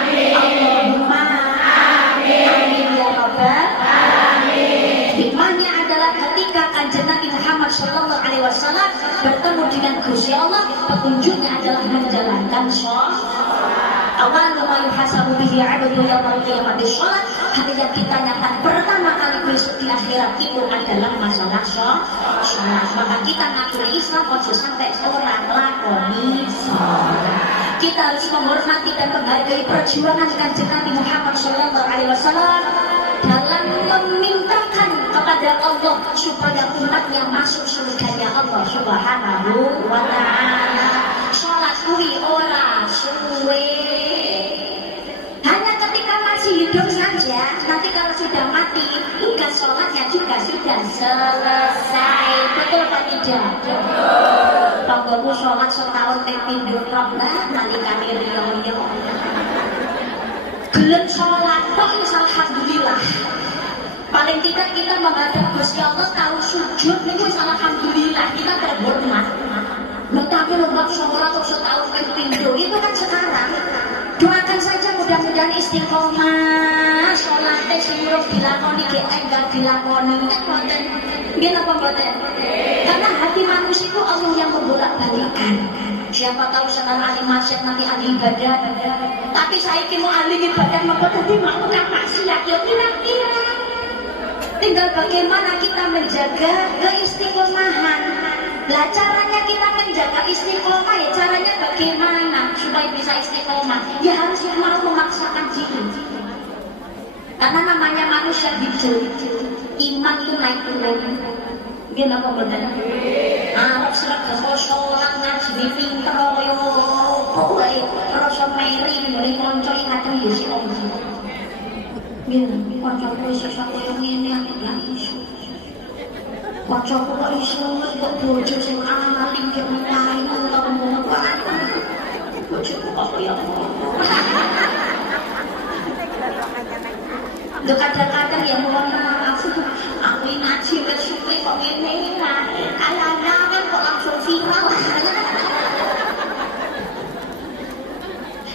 amin. Allahumma amin. Amin ya rabbal alamin. Hikmahnya adalah ketika Kanjeng Nabi Muhammad sallallahu alaihi wasallam bertemu dengan Gusti Allah, petunjuknya adalah menjalankan sholat. Awal ma yuhasabu bihi 'abdu yaumil qiyamati sholat. Hal yang ditanyakan pertama kali besok di akhirat itu adalah masalah sholat. Maka kita ngakui Islam ojo sampai orang lakoni sholat. Kita harus menghormati dan menghargai perjuangan Kanjeng Nabi Muhammad sallallahu alaihi wasallam dalam memintakan kepada Allah supaya umatnya masuk surganya Allah Subhanahu wa Ta'ala. Sholat kuwi ora suwe, hanya ketika masih hidup saja. Nanti kalau sudah mati, tugas sholatnya juga sudah selesai. Betul apa tidak? Tanggoku sholat setahun pindho tok lah, nalikane riyo-riyo. Gelem sholat kok alhamdulillah. Paling tidak kita menghadap Gusti Allah tahu sujud niku alhamdulillah, kita terhormat. Tapi lomba sholat kok setahun pindho itu kan sekarang. Doakan saja mudah-mudahan istiqomah sholatnya sing urip dilakoni ge enggak dilakoni kan mboten. Nggih napa mboten? Karena hati manusia itu Allah yang membolak-balikkan. Siapa tahu sekarang ahli maksiat nanti ahli ibadah. Tapi saya mau ahli ibadah mau tadi mau kan maksiat ya kira-kira. Tinggal bagaimana kita menjaga keistiqomahan. Lah caranya kita menjaga istiqomah ya caranya bagaimana supaya bisa istiqomah? Ya harus mau memaksakan diri. Karena namanya manusia hidup, iman itu naik turun. Biar apa bener? Arab serat sholat ngaji pinter yo, pokoknya rasa meri mulai ngoncoi kadang ya si om. Biar kancaku sesuatu yang ini aku gak iso. Kancaku kok iso kok bojo sing alim kek mentai ngomong apa? Bojoku kok ya. Kadang-kadang ya mohon maaf, aku ngaji bersyukur kok ngene lah, kadang-kadang kok langsung viral.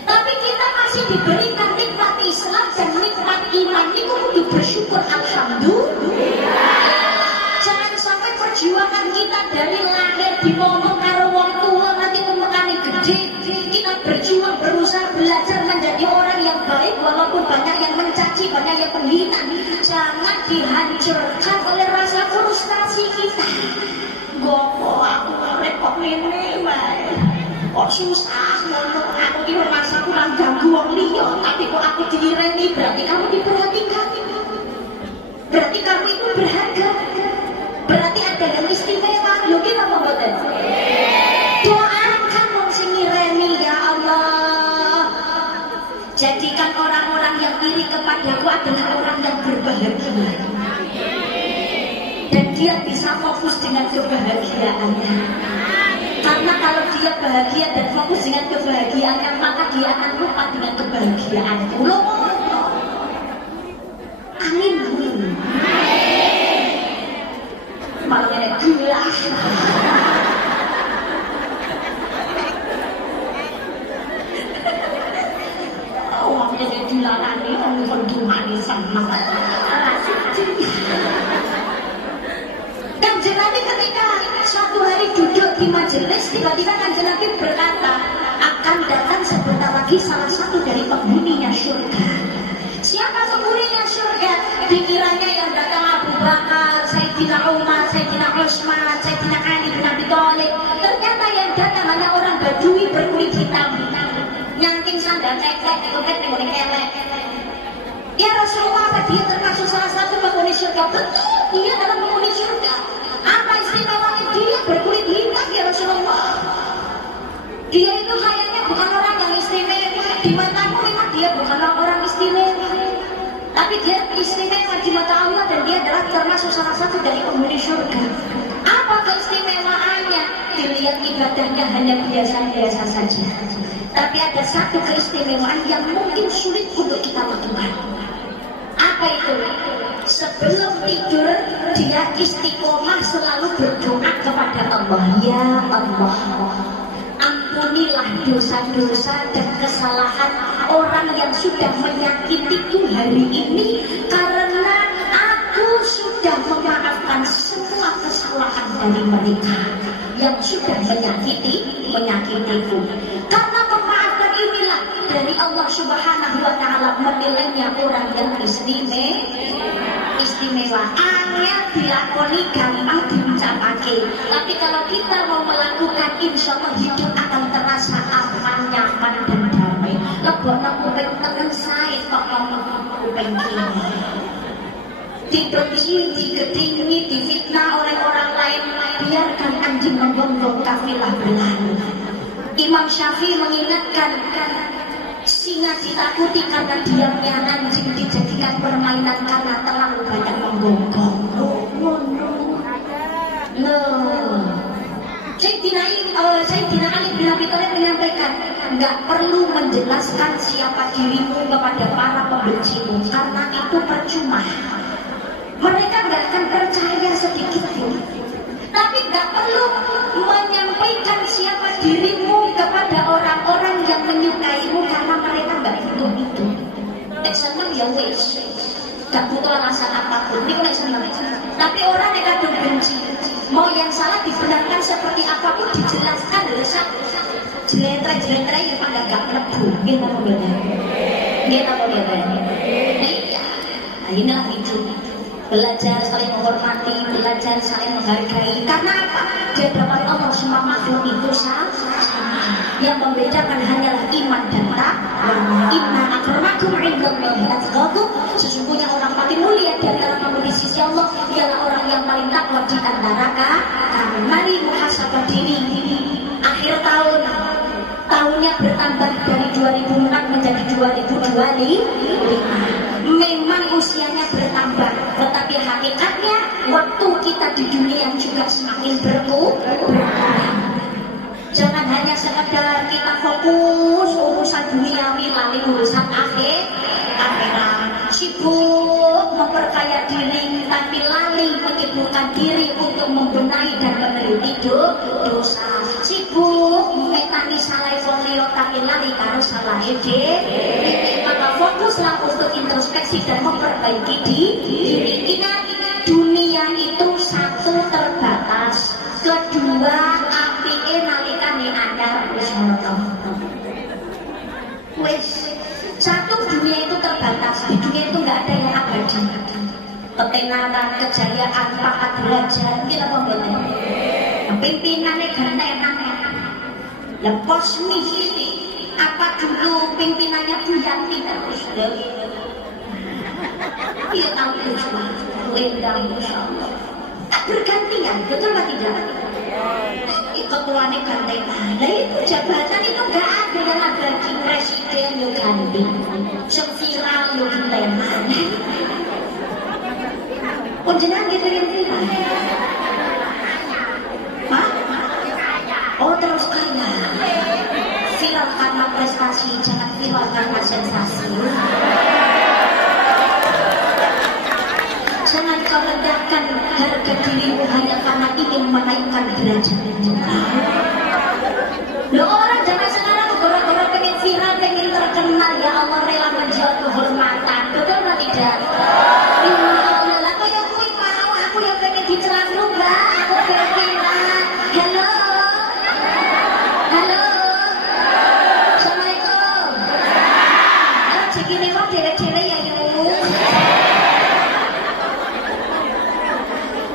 Tapi kita masih diberikan nikmat Islam dan nikmat iman itu kudu bersyukur alhamdulillah. Jangan sampai perjuangan kita dari lahir dimomong karo wong tua nanti umekane gede, kita berjuang berusaha belajar menjadi orang yang baik walaupun banyak yang mencaci, banyak yang menghina. Jangan dihancurkan oleh rasa frustasi kita. Gopo aku repot ngene wae. Kok susah ngono, aku ki masa kurang ganggu wong liya, tapi kok aku direni, berarti kamu diperhatikan. Berarti kamu itu berharga. Berarti ada yang istimewa. Lho ki apa mboten? Doakan wong sing ngireni ya Allah. Jadikan orang-orang yang iri kepadaku adalah orang yang berbahagia. Dan dia bisa fokus dengan kebahagiaannya. Karena kalau dia bahagia dan fokus dengan kebahagiaannya, maka dia akan lupa dengan kebahagiaanku. Loh, amin. Malah ada gula. Uangnya dia dilalani, orang konduman sama. Kanjeng Nabi ketika suatu hari duduk di majelis, tiba-tiba Kanjeng Nabi berkata, akan datang sebentar lagi salah satu dari penghuninya surga. Siapa penghuninya surga? Dikiranya yang datang Abu Bakar, Sayyidina Umar, Sayyidina Utsman, Sayyidina Ali bin Abi Thalib. Ternyata yang datang hanya orang Badui berkulit hitam, nyangking sandal ceklek, ceklek mulai kelek. Ya Rasulullah, apa dia termasuk salah satu penghuni surga? Betul, dia adalah penghuni surga. Apa istimewanya dia berkulit hitam ya Rasulullah? Dia itu kayaknya bukan orang yang istimewa. Di mataku memang dia bukan orang istimewa, tapi dia istimewa di mata Allah dan dia adalah termasuk salah satu dari penghuni surga. Apa keistimewaannya? Dilihat ibadahnya hanya biasa-biasa saja. Tapi ada satu keistimewaan yang mungkin sulit untuk kita lakukan. Apa itu? Sebelum tidur dia istiqomah selalu berdoa kepada Allah. Ya Allah, ampunilah dosa-dosa dan kesalahan orang yang sudah menyakitiku hari ini, karena aku sudah memaafkan semua kesalahan dari mereka yang sudah menyakitiku. Karena pemaafan inilah dari Allah Subhanahu wa Ta'ala menilainya orang yang istimewa. Angel dilakoni gampang diucapake, tapi kalau kita mau melakukan, insya Allah hidup akan terasa aman, nyaman dan damai. Lebokno kuping tengen sae kok ngomong kuping kiri. Dibenci, digedingi, difitnah oleh orang lain, biarkan anjing menggonggong kafilah berlalu. Imam Syafi'i mengingatkan, singa ditakuti karena diamnya, anjing dijadikan permainan karena terlalu banyak menggonggong. Sayyidina Ali bin Abi Thalib menyampaikan, nggak perlu menjelaskan siapa dirimu kepada para pembencimu, karena itu percuma. Mereka nggak akan percaya sedikit pun. Tapi nggak perlu menyampaikan siapa dirimu kepada orang-orang yang menyukaimu, karena mereka nggak butuh itu. Senang ya wes, nggak butuh alasan apapun. Ini mulai senang. Tapi orang yang kadang benci, mau yang salah dibenarkan seperti apapun dijelaskan, lesak jelentera yang pada nggak melebu. Kita mau beda. Iya, inilah hidup. Belajar saling menghormati, belajar saling menghargai. Karena apa? Di hadapan Allah semua makhluk itu sama. yang membedakan hanyalah iman dan takwa. Inna akramakum indallahi atqakum, sesungguhnya orang paling mulia di antara kamu di sisi Allah ialah orang yang paling takwa di antara kamu. Mari muhasabah diri. Akhir tahunnya bertambah dari 2004 menjadi 2025. Memang usianya bertambah, tetapi hakikatnya waktu kita di dunia juga semakin berkurang. Jangan hanya sekedar kita fokus urusan duniawi lalu urusan akhirat. Sibuk memperkaya diri tapi lali menyibukkan diri untuk membenahi dan meneliti dosa. Sibuk metani salah folio tapi lali karo salah dhewe. Maka fokuslah untuk introspeksi dan memperbaiki diri. Ingat, dunia itu satu terbatas. Kedua, apike nalikane anyar wis ngono. Wis satu, dunia itu terbatas. Di dunia itu nggak ada yang abadi. Ketenaran, kejayaan, pangkat derajat, kita membenar. Pimpinannya gantengan. Lepas misi. Apa dulu pimpinannya Buyanti terus? Iya tahu semua. Endang, Masya Allah. Bergantian, betul atau tidak? Ketuanya gantengan. Nah itu jabatan itu nggak ada yang abadi. Presiden yang ganti, viral yang gantengan. Penjenengan gitu yang viral. Hah? Oh terus kaya. Viral karena prestasi, jangan viral karena sensasi. Jangan kau rendahkan harga dirimu hanya karena ingin menaikkan derajat. Loh orang zaman sekarang gara-gara pengen viral, pengen terkenal, ya Allah rela menjual kehormatan. Betul atau tidak? Ya Allah, aku yang mau, aku yang pengen dicelak mbak, aku pengen viral. Halo. Assalamualaikum. Halo, segini kok dere-dere ya yuk.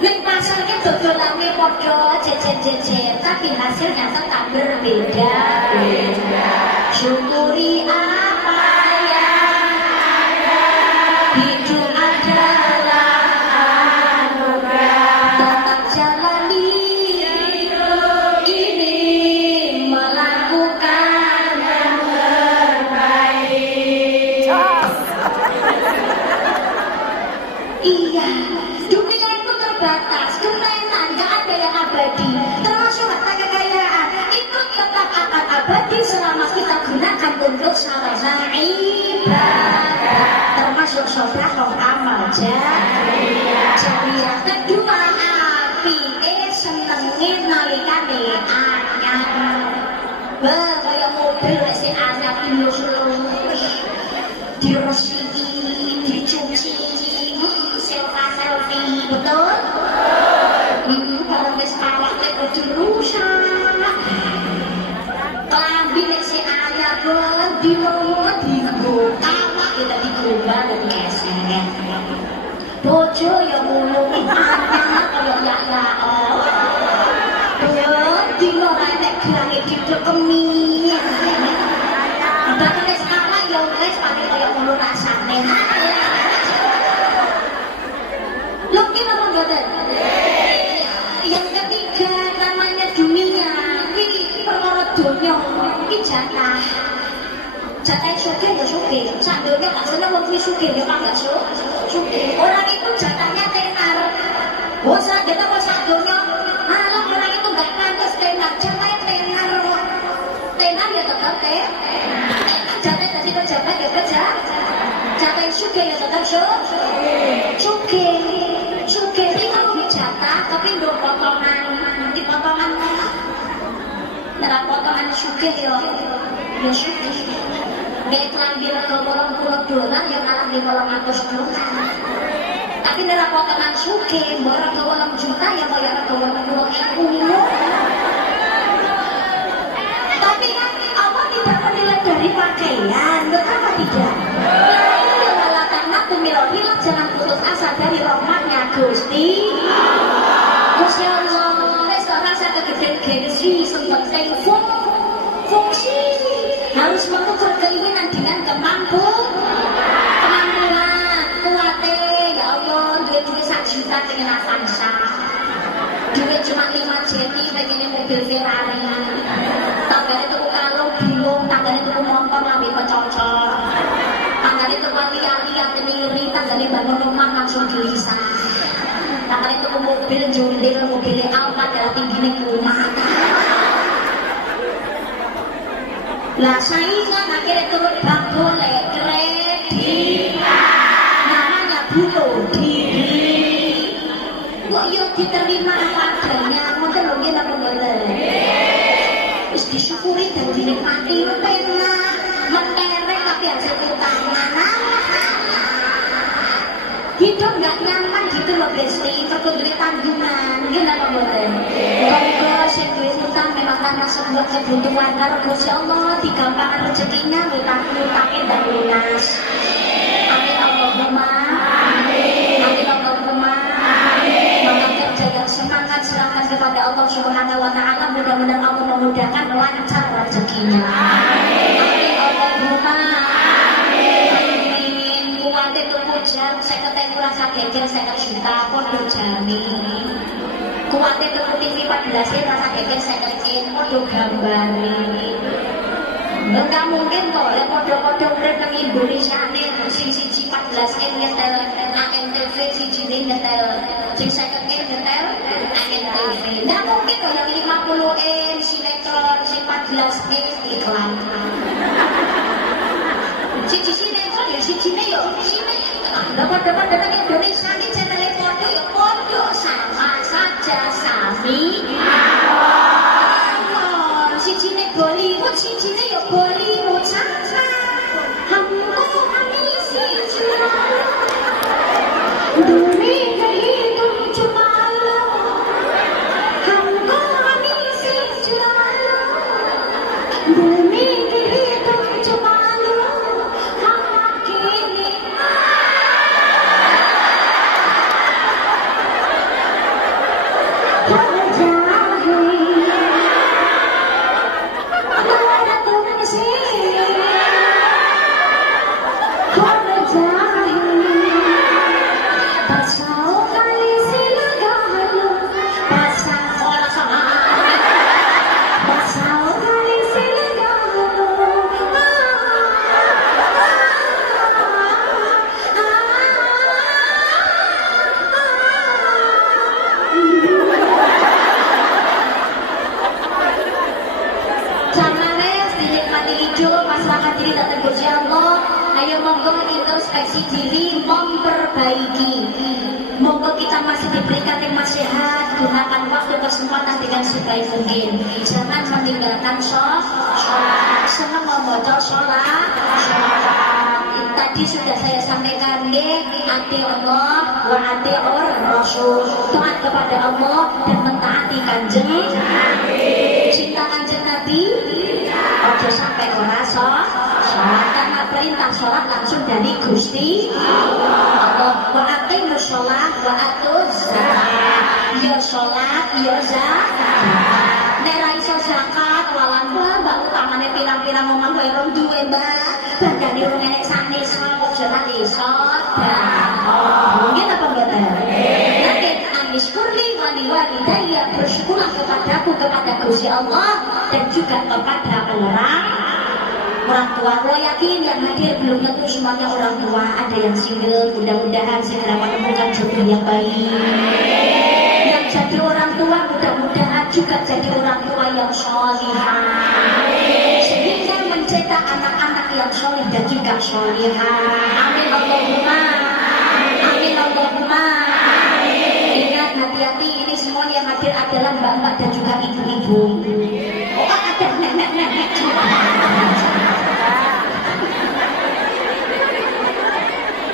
Ning pasarnya dodolannya podo jejer-jejer, tapi hasilnya tetap berbeda. Syukuri apa yang ada, hidup adalah anugerah. Tetap jalani hidup ini, melakukan yang terbaik. Iya, dunia itu terbatas, kemenangan gak ada yang abadi, termasuk harta kekayaan itu tetap akan abadi selama kita gunakan untuk sarana ibadah, termasuk sedekah amal jariah. Kedua, apike senenge nalikane anyar. Kaya mobil wis anyar ilus-ilus, diresiki, dicuci, selfie, betul? Kalau wis awake kudu rusak. Klambi nek si anyar digo awak kita digombal dan keset. Bojo ya ngono anyar kaya ya dino nek gelange didekemi. Bahkan wis awak ya wis paling kaya ngono rasane. Mungkin apa enggak? Yang ketiga namanya dunia. Ini perkara dunia. Ini jatah. Jatah sugih ya sugih. Sak dunia gak seneng wong kuwi sugih ya enggak sugih. Orang itu jatahnya tenar. Bosan kita mau sak dunia. Malah orang itu enggak pantas tenar. Jatahnya tenar. Tenar ya tetap jatah tadi pejabat ya pejabat. Jatah sugih ya tetap sugih. Sugih ini kamu dijatah, tapi untuk potongan, nanti potongan apa? Nera potongan sugih ya sugih. Gak kelambi rego $80, ya malah di $800. Tapi nera potongan sugih, rego 8 juta ya kaya rego 80.000. Tapi kan Allah tidak menilai dari pakaian, betapa tidak? Bila jangan putus asa dari rahmatnya Gusti Allah. Wes ya Allah, wes ora rasa kegedean gengsi sing penting fungsi, harus mengukur keinginan dengan kemampuan. Kuate ya Allah, duit 1 juta pengen Avanza, duit cuma 5 jeti pengen mobil Ferrari, tanggane tuku kalung bingung, tanggane tuku motor lambe kecocok, tanggane tuku lihat teniri, tanggane bangun rumah langsung gelisah, tanggane tuku mobil jundil, mobil Alfa darah tinggi rumah. Lah saingan akhirnya turun bang golek kredit, namanya bunuh diri. Kok yuk diterima apa adanya, ngoten lho nggih napa mboten? Wis disyukuri dan dinikmati penak, mentereng tapi hasil utangan. Hidup nggak nyaman gitu loh Besti, perlu duit tanggungan, nggih napa mboten? Monggo sing duwe utang memang karena sebuah kebutuhan karo Gusti Allah, digampangkan rezekinya utang-utangnya dan lunas. Amin Allahumma. Amin Allahumma. Maka kerja yang semangat serahkan kepada Allah Subhanahu wa taala, mudah-mudahan Allah memudahkan lancar rezekinya. Amin Allahumma. Kuwate tuku jam 50 rasa geger 50 juta podo jamin. Kuwate tuku TV 14 rasa geger 50 podo gambari. Enggak mungkin kok lek podo-podo urip nang Indonesia nih sing siji 14 nyetel ANTV, siji nyetel sing 50 nyetel ANTV. Enggak mungkin kok yang 50 sinetron, sing 14 iklan. Siji sinetron ya sijine yo dapat datang Indonesia ini channel podo ya podo sama saja sami mawon. Sijine Bollywood, sijine ya Bollywood sama hamko kami siji dunia kehitung cuma lo hamko kami siji dunia kehitung cuma introspeksi diri, memperbaiki. Moga kita masih diberikan nikmat sehat, gunakan waktu kesempatan dengan sebaik mungkin. Jangan meninggalkan sholat. Senang membaca sholat. Tadi sudah saya sampaikan, ati Allah wa atiur Rasul. Taat kepada Allah dan mentaati Kanjeng Nabi. Cinta Kanjeng Nabi. Ojo sampai ora sholat, karena perintah sholat langsung dari Gusti Allah. Wa aqimus sholat wa atuz zakat. Ya sholat, ya zakat. Nek ra iso zakat walan mbak utamane pirang-pirang omah wae rong duwe mbak. Bandane rong enek sanes ojo nali sedekah. Nggih apa mboten? Lakin anishkurli walidayya, bersyukurlah kepadaku, kepada Gusti Allah dan juga kepada orang tua. Lo yakin yang hadir belum tentu semuanya orang tua, ada yang single, mudah-mudahan segera menemukan jodoh yang baik. Yang jadi orang tua mudah-mudahan juga jadi orang tua yang sholihah, sehingga mencetak anak-anak yang sholih dan juga sholihah. Amin Allahumma. Amin Allahumma. Ingat, hati-hati, ini semua yang hadir adalah mbak-mbak dan juga ibu-ibu. Oh, ada nenek-nenek juga.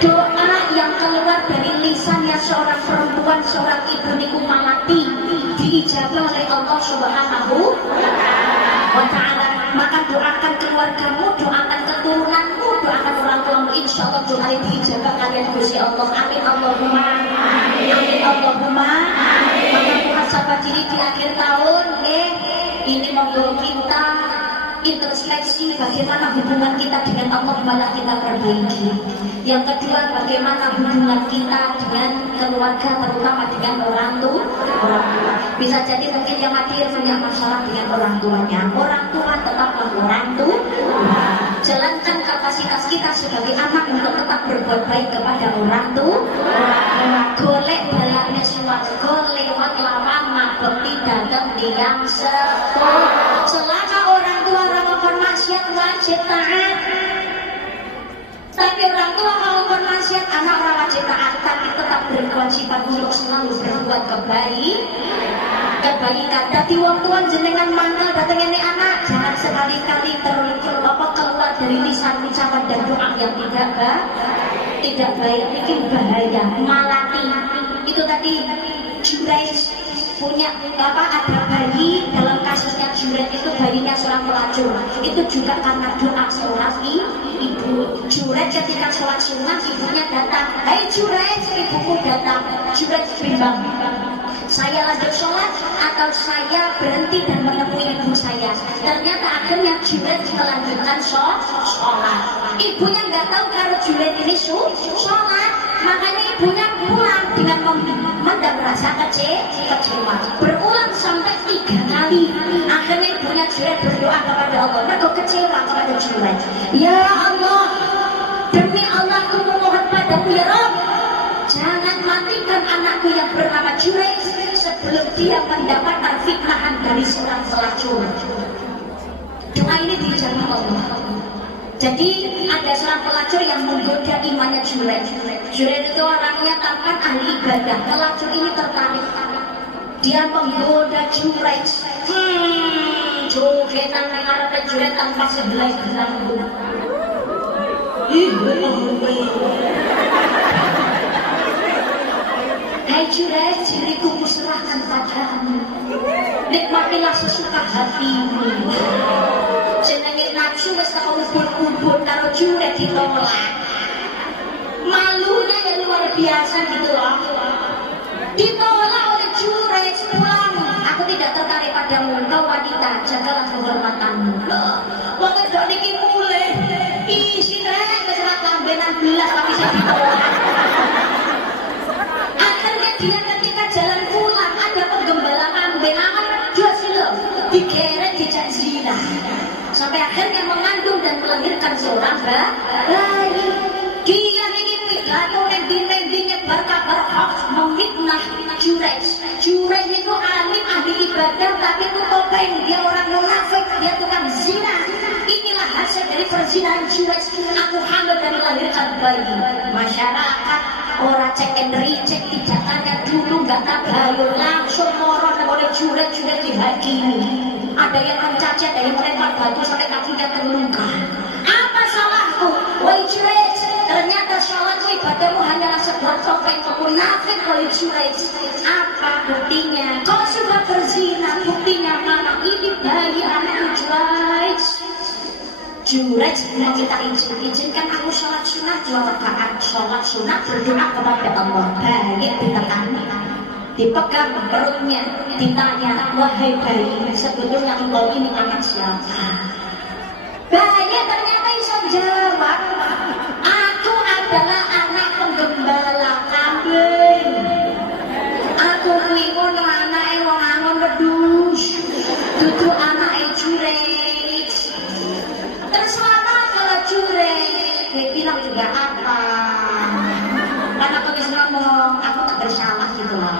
Doa yang keluar dari lisannya seorang perempuan, seorang ibu niku malati, diijabah oleh Allah Subhanahu wa ta'ala. Maka doakan keluargamu, doakan keturunanmu, doakan orang tuamu, insya Allah doa ini diijabah kalian Gusti Allah. Amin Allahumma. Amin Allahumma. Maka muhasabah diri di akhir tahun, ini monggo kita introspeksi bagaimana hubungan kita dengan Allah malah kita perbaiki. Yang kedua, bagaimana hubungan kita dengan keluarga, terutama dengan orang tua. Bisa jadi mungkin yang hadir punya masalah dengan orang tuanya. Orang tua tetaplah orang tua. Jalankan kapasitas kita sebagai anak untuk tetap berbuat baik kepada orang tua. Golek balane swarga lewat lawang bekti datang tiang sepuh. Selama orang tua melakukan maksiat wajib taat. Tapi orang tua melakukan maksiat, anak wajib taat, tapi tetap berkewajiban untuk selalu berbuat kebaikan. Dadi wong tua jenengan mangkel dateng ini anak, jangan sekali-kali keluar dari lisan ucapan dan doa yang tidak baik, bikin bahaya, malati. Itu tadi Juraij punya ada bayi, dalam kasusnya Juraij itu bayinya seorang pelacur. Itu juga karena doa sholat ibu. Juraij ketika sholat sunnah ibunya datang, "Hai Juraij, ibuku datang." Juraij bimbang, saya lanjut sholat atau saya berhenti dan menemui ibu saya. Ternyata akhirnya Juraij melanjutkan sholat. Ibunya nggak tahu kalau Juraij ini sholat, makanya ibunya pulang dengan memendam rasa kecewa. Berulang sampai 3 kali. Akhirnya ibunya Juraij berdoa kepada Allah, mereka kecewa kepada Juraij. Ya Allah, demi Allah aku memohon padamu ya Rabb, jangan matikan anakku yang bernama Juraij sebelum dia mendapatkan fitnahan dari seorang pelacur. Doa ini dijawab Allah. Jadi ada seorang pelacur yang menggoda imannya Juraij. Juraij itu orangnya tampan ahli ibadah. Pelacur ini tertarik. Dia menggoda Juraij. Jogetan mengarah Juraij tanpa sebelah belangku. Hai Juraij, diriku kuserahkan padamu. Nikmatilah sesuka hatimu. Jenenge nafsu wis tak ubur-ubur karo Juraij ditolak. Malunya yang luar biasa gitu loh. Ditolak oleh Juraij, pulang. Aku tidak tertarik padamu, kau wanita, jagalah kehormatanmu. Wong wedok niki mulih. Isi rek wis ora lambenan belas tapi saya ditolak. Akhirnya dia ketika jalan pulang ada penggembala kambing aman jual silo digeret dijak zina. Sampai akhirnya mengandung dan melahirkan seorang bayi. Dia ini pidato nendi nyebar kabar hoax memfitnah Juraij. Juraij itu alim ahli ibadah tapi itu topeng, dia orang munafik, dia tukang zina. Inilah hasil dari perzinahan Juraij. Aku hamil dan melahirkan bayi. Masyarakat orang cek and recheck, tidak tanya dulu, nggak tabayun, langsung moron oleh Juraij dihakimi. Ada yang mencaci, ada yang melempar batu sampai kakinya terluka. Apa salahku? Wahai Juraij, ternyata sholatmu ibadahmu hanyalah sebuah topeng munafik. Wahai Juraij, apa buktinya? Kau sudah berzina, buktinya mana? Ini bayi anakku Juraij. Juraij meminta izinkan aku sholat sunnah 2 rakaat. Sholat sunnah berdoa kepada Allah. Bayi ditekan, dipegang perutnya, ditanya, wahai bayi, sebetulnya engkau ini anak siapa? Bayi ternyata bisa jawab, aku adalah anak penggembala kambing. Aku ngingun anak wong angon wedhus, dudu anak Juraij. Terselama kalau Juraij, dia bilang juga apa? Karena aku bisa ngomong, aku tak bersalah gitu loh.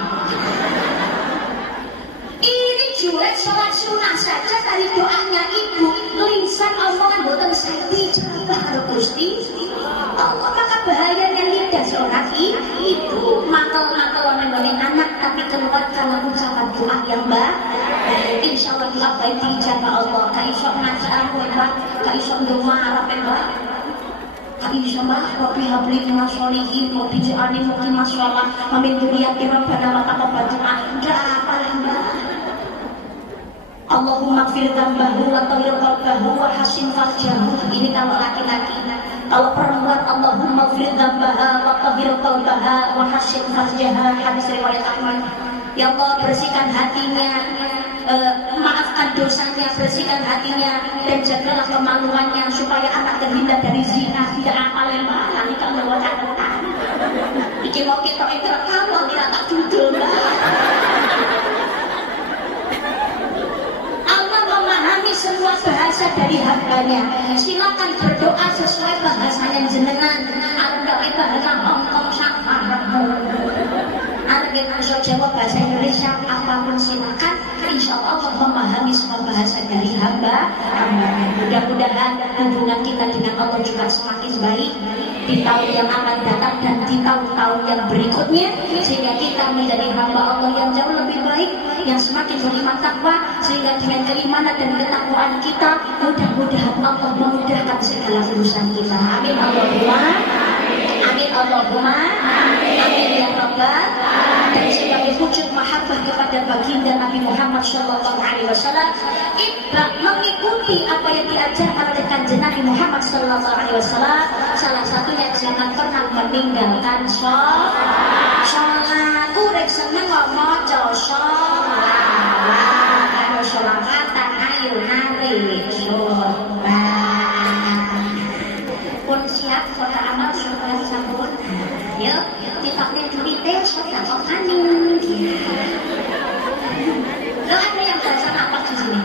Ini Juraij sholat sunnah saja dari doanya ibu, lisan omongan boten sakti jawab Gusti Allah. Maka bahayanya lidah seorang ibu, makal-makal mengenai anak tapi keluar kalau ucapan doa yang baik. Insya Allah doa baik dijabah Allah. Kaisok ngajar mbak, kaisok doa arab mbak. Kaisah Rabbi habli minas sholihin wa bij'alni muqimas shalah wa min dzurriyyati rabbana wa taqabbal du'a. Udah apa mbak? Allahumma gfir dzambahu wa tahhir qalbahu wa hasin farjahu. Ini kalau laki-laki. Kalau perempuan, Allahumma gfir dzambaha wa tahhir qalbaha wa hasin farjaha. Hadis riwayat Ahmad. Ya Allah, bersihkan hatinya, maafkan dosanya, bersihkan hatinya, dan jagalah kemaluannya supaya anak terhindar dari zina. Tidak apa lembah nanti kalau lewat catatan iki mau kita rekam mau tidak tak judul mbak. Allah memahami semua bahasa dari hambanya. Silakan berdoa sesuai bahasanya jenengan. Anda bahasa Hongkong samarmu. Anda bisa jawab bahasa Indonesia apapun silakan. Insya Allah memahami semua bahasa dari hamba. Mudah-mudahan hubungan kita dengan Allah juga semakin baik di tahun yang akan datang dan di tahun-tahun yang berikutnya, sehingga kita menjadi hamba Allah yang jauh lebih baik, yang semakin beriman takwa, sehingga dengan keimanan dan ketakwaan kita mudah-mudahan Allah memudahkan segala urusan kita. Amin Allahumma amin Allahumma amin ya Rabbal. Dan sebagai wujud mahabbah kepada baginda Nabi Muhammad SAW, kita mengikuti apa yang diajarkan oleh kanjeng Nabi Muhammad SAW. Salah satunya jangan pernah meninggalkan sholat. Urip seneng ngomong sholat, karo sholawatan ayo nari sholat. Pun siap kota amal sudah sampun. Yuk, ditoknya duitnya sudah kok kaning. Lo ada yang bahasa apa di sini?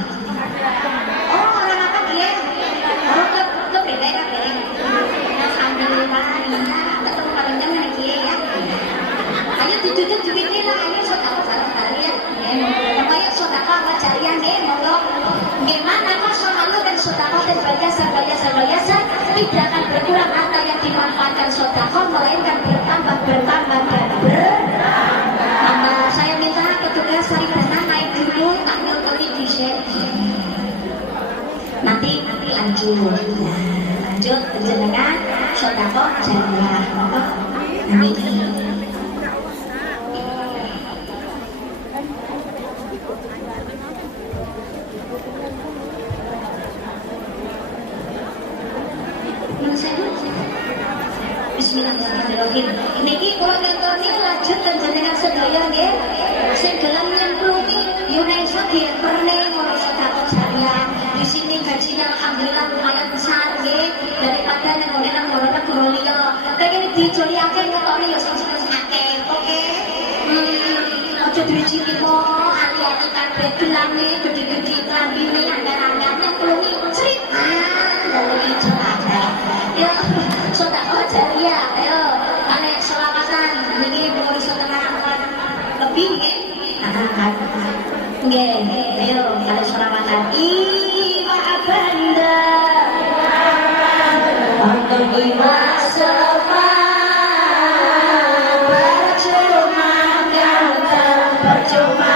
Oh, orang apa dia? Oh, ke beda kan ya? Alhamdulillah, iya. Ketemu paling lagi ya. Ayo ditutup duitnya lah, ayo sudah bareng-bareng ya. Ayo sudah kok ngajarian deh, monggo. Gimana kok selalu dan sodako dan bayasa tidak akan berkurang harta yang dimanfaatkan sodako, melainkan bertambah dan bertambah. Saya minta petugas saripana naik dulu, ambil kali di share. Nanti lanjut jenengan sodako jariah. Amin. Bismillahirrahmanirrahim. Niki kula ngenteni lanjutkan jenengan sedaya nggih. Sing gelem nyemplungi Yunesa dieperne ngono sedekah jariah. Di sini gajinya alhamdulillah lumayan besar nggih daripada nang negara liya. Kayane dicoliake ngotone ya sing akeh. Oke. Aja diwijiki mo ali-ali kabeh gelange gede-gede klambine anggar-anggar nyemplungi crit. Dari celaka. Ya sedekah jariah. Ayo kalian selawatan niki boleh setengah lebih nggih. Nggih, ayo kalian selawatan. Iwa abanda untuk iwa sefa percuma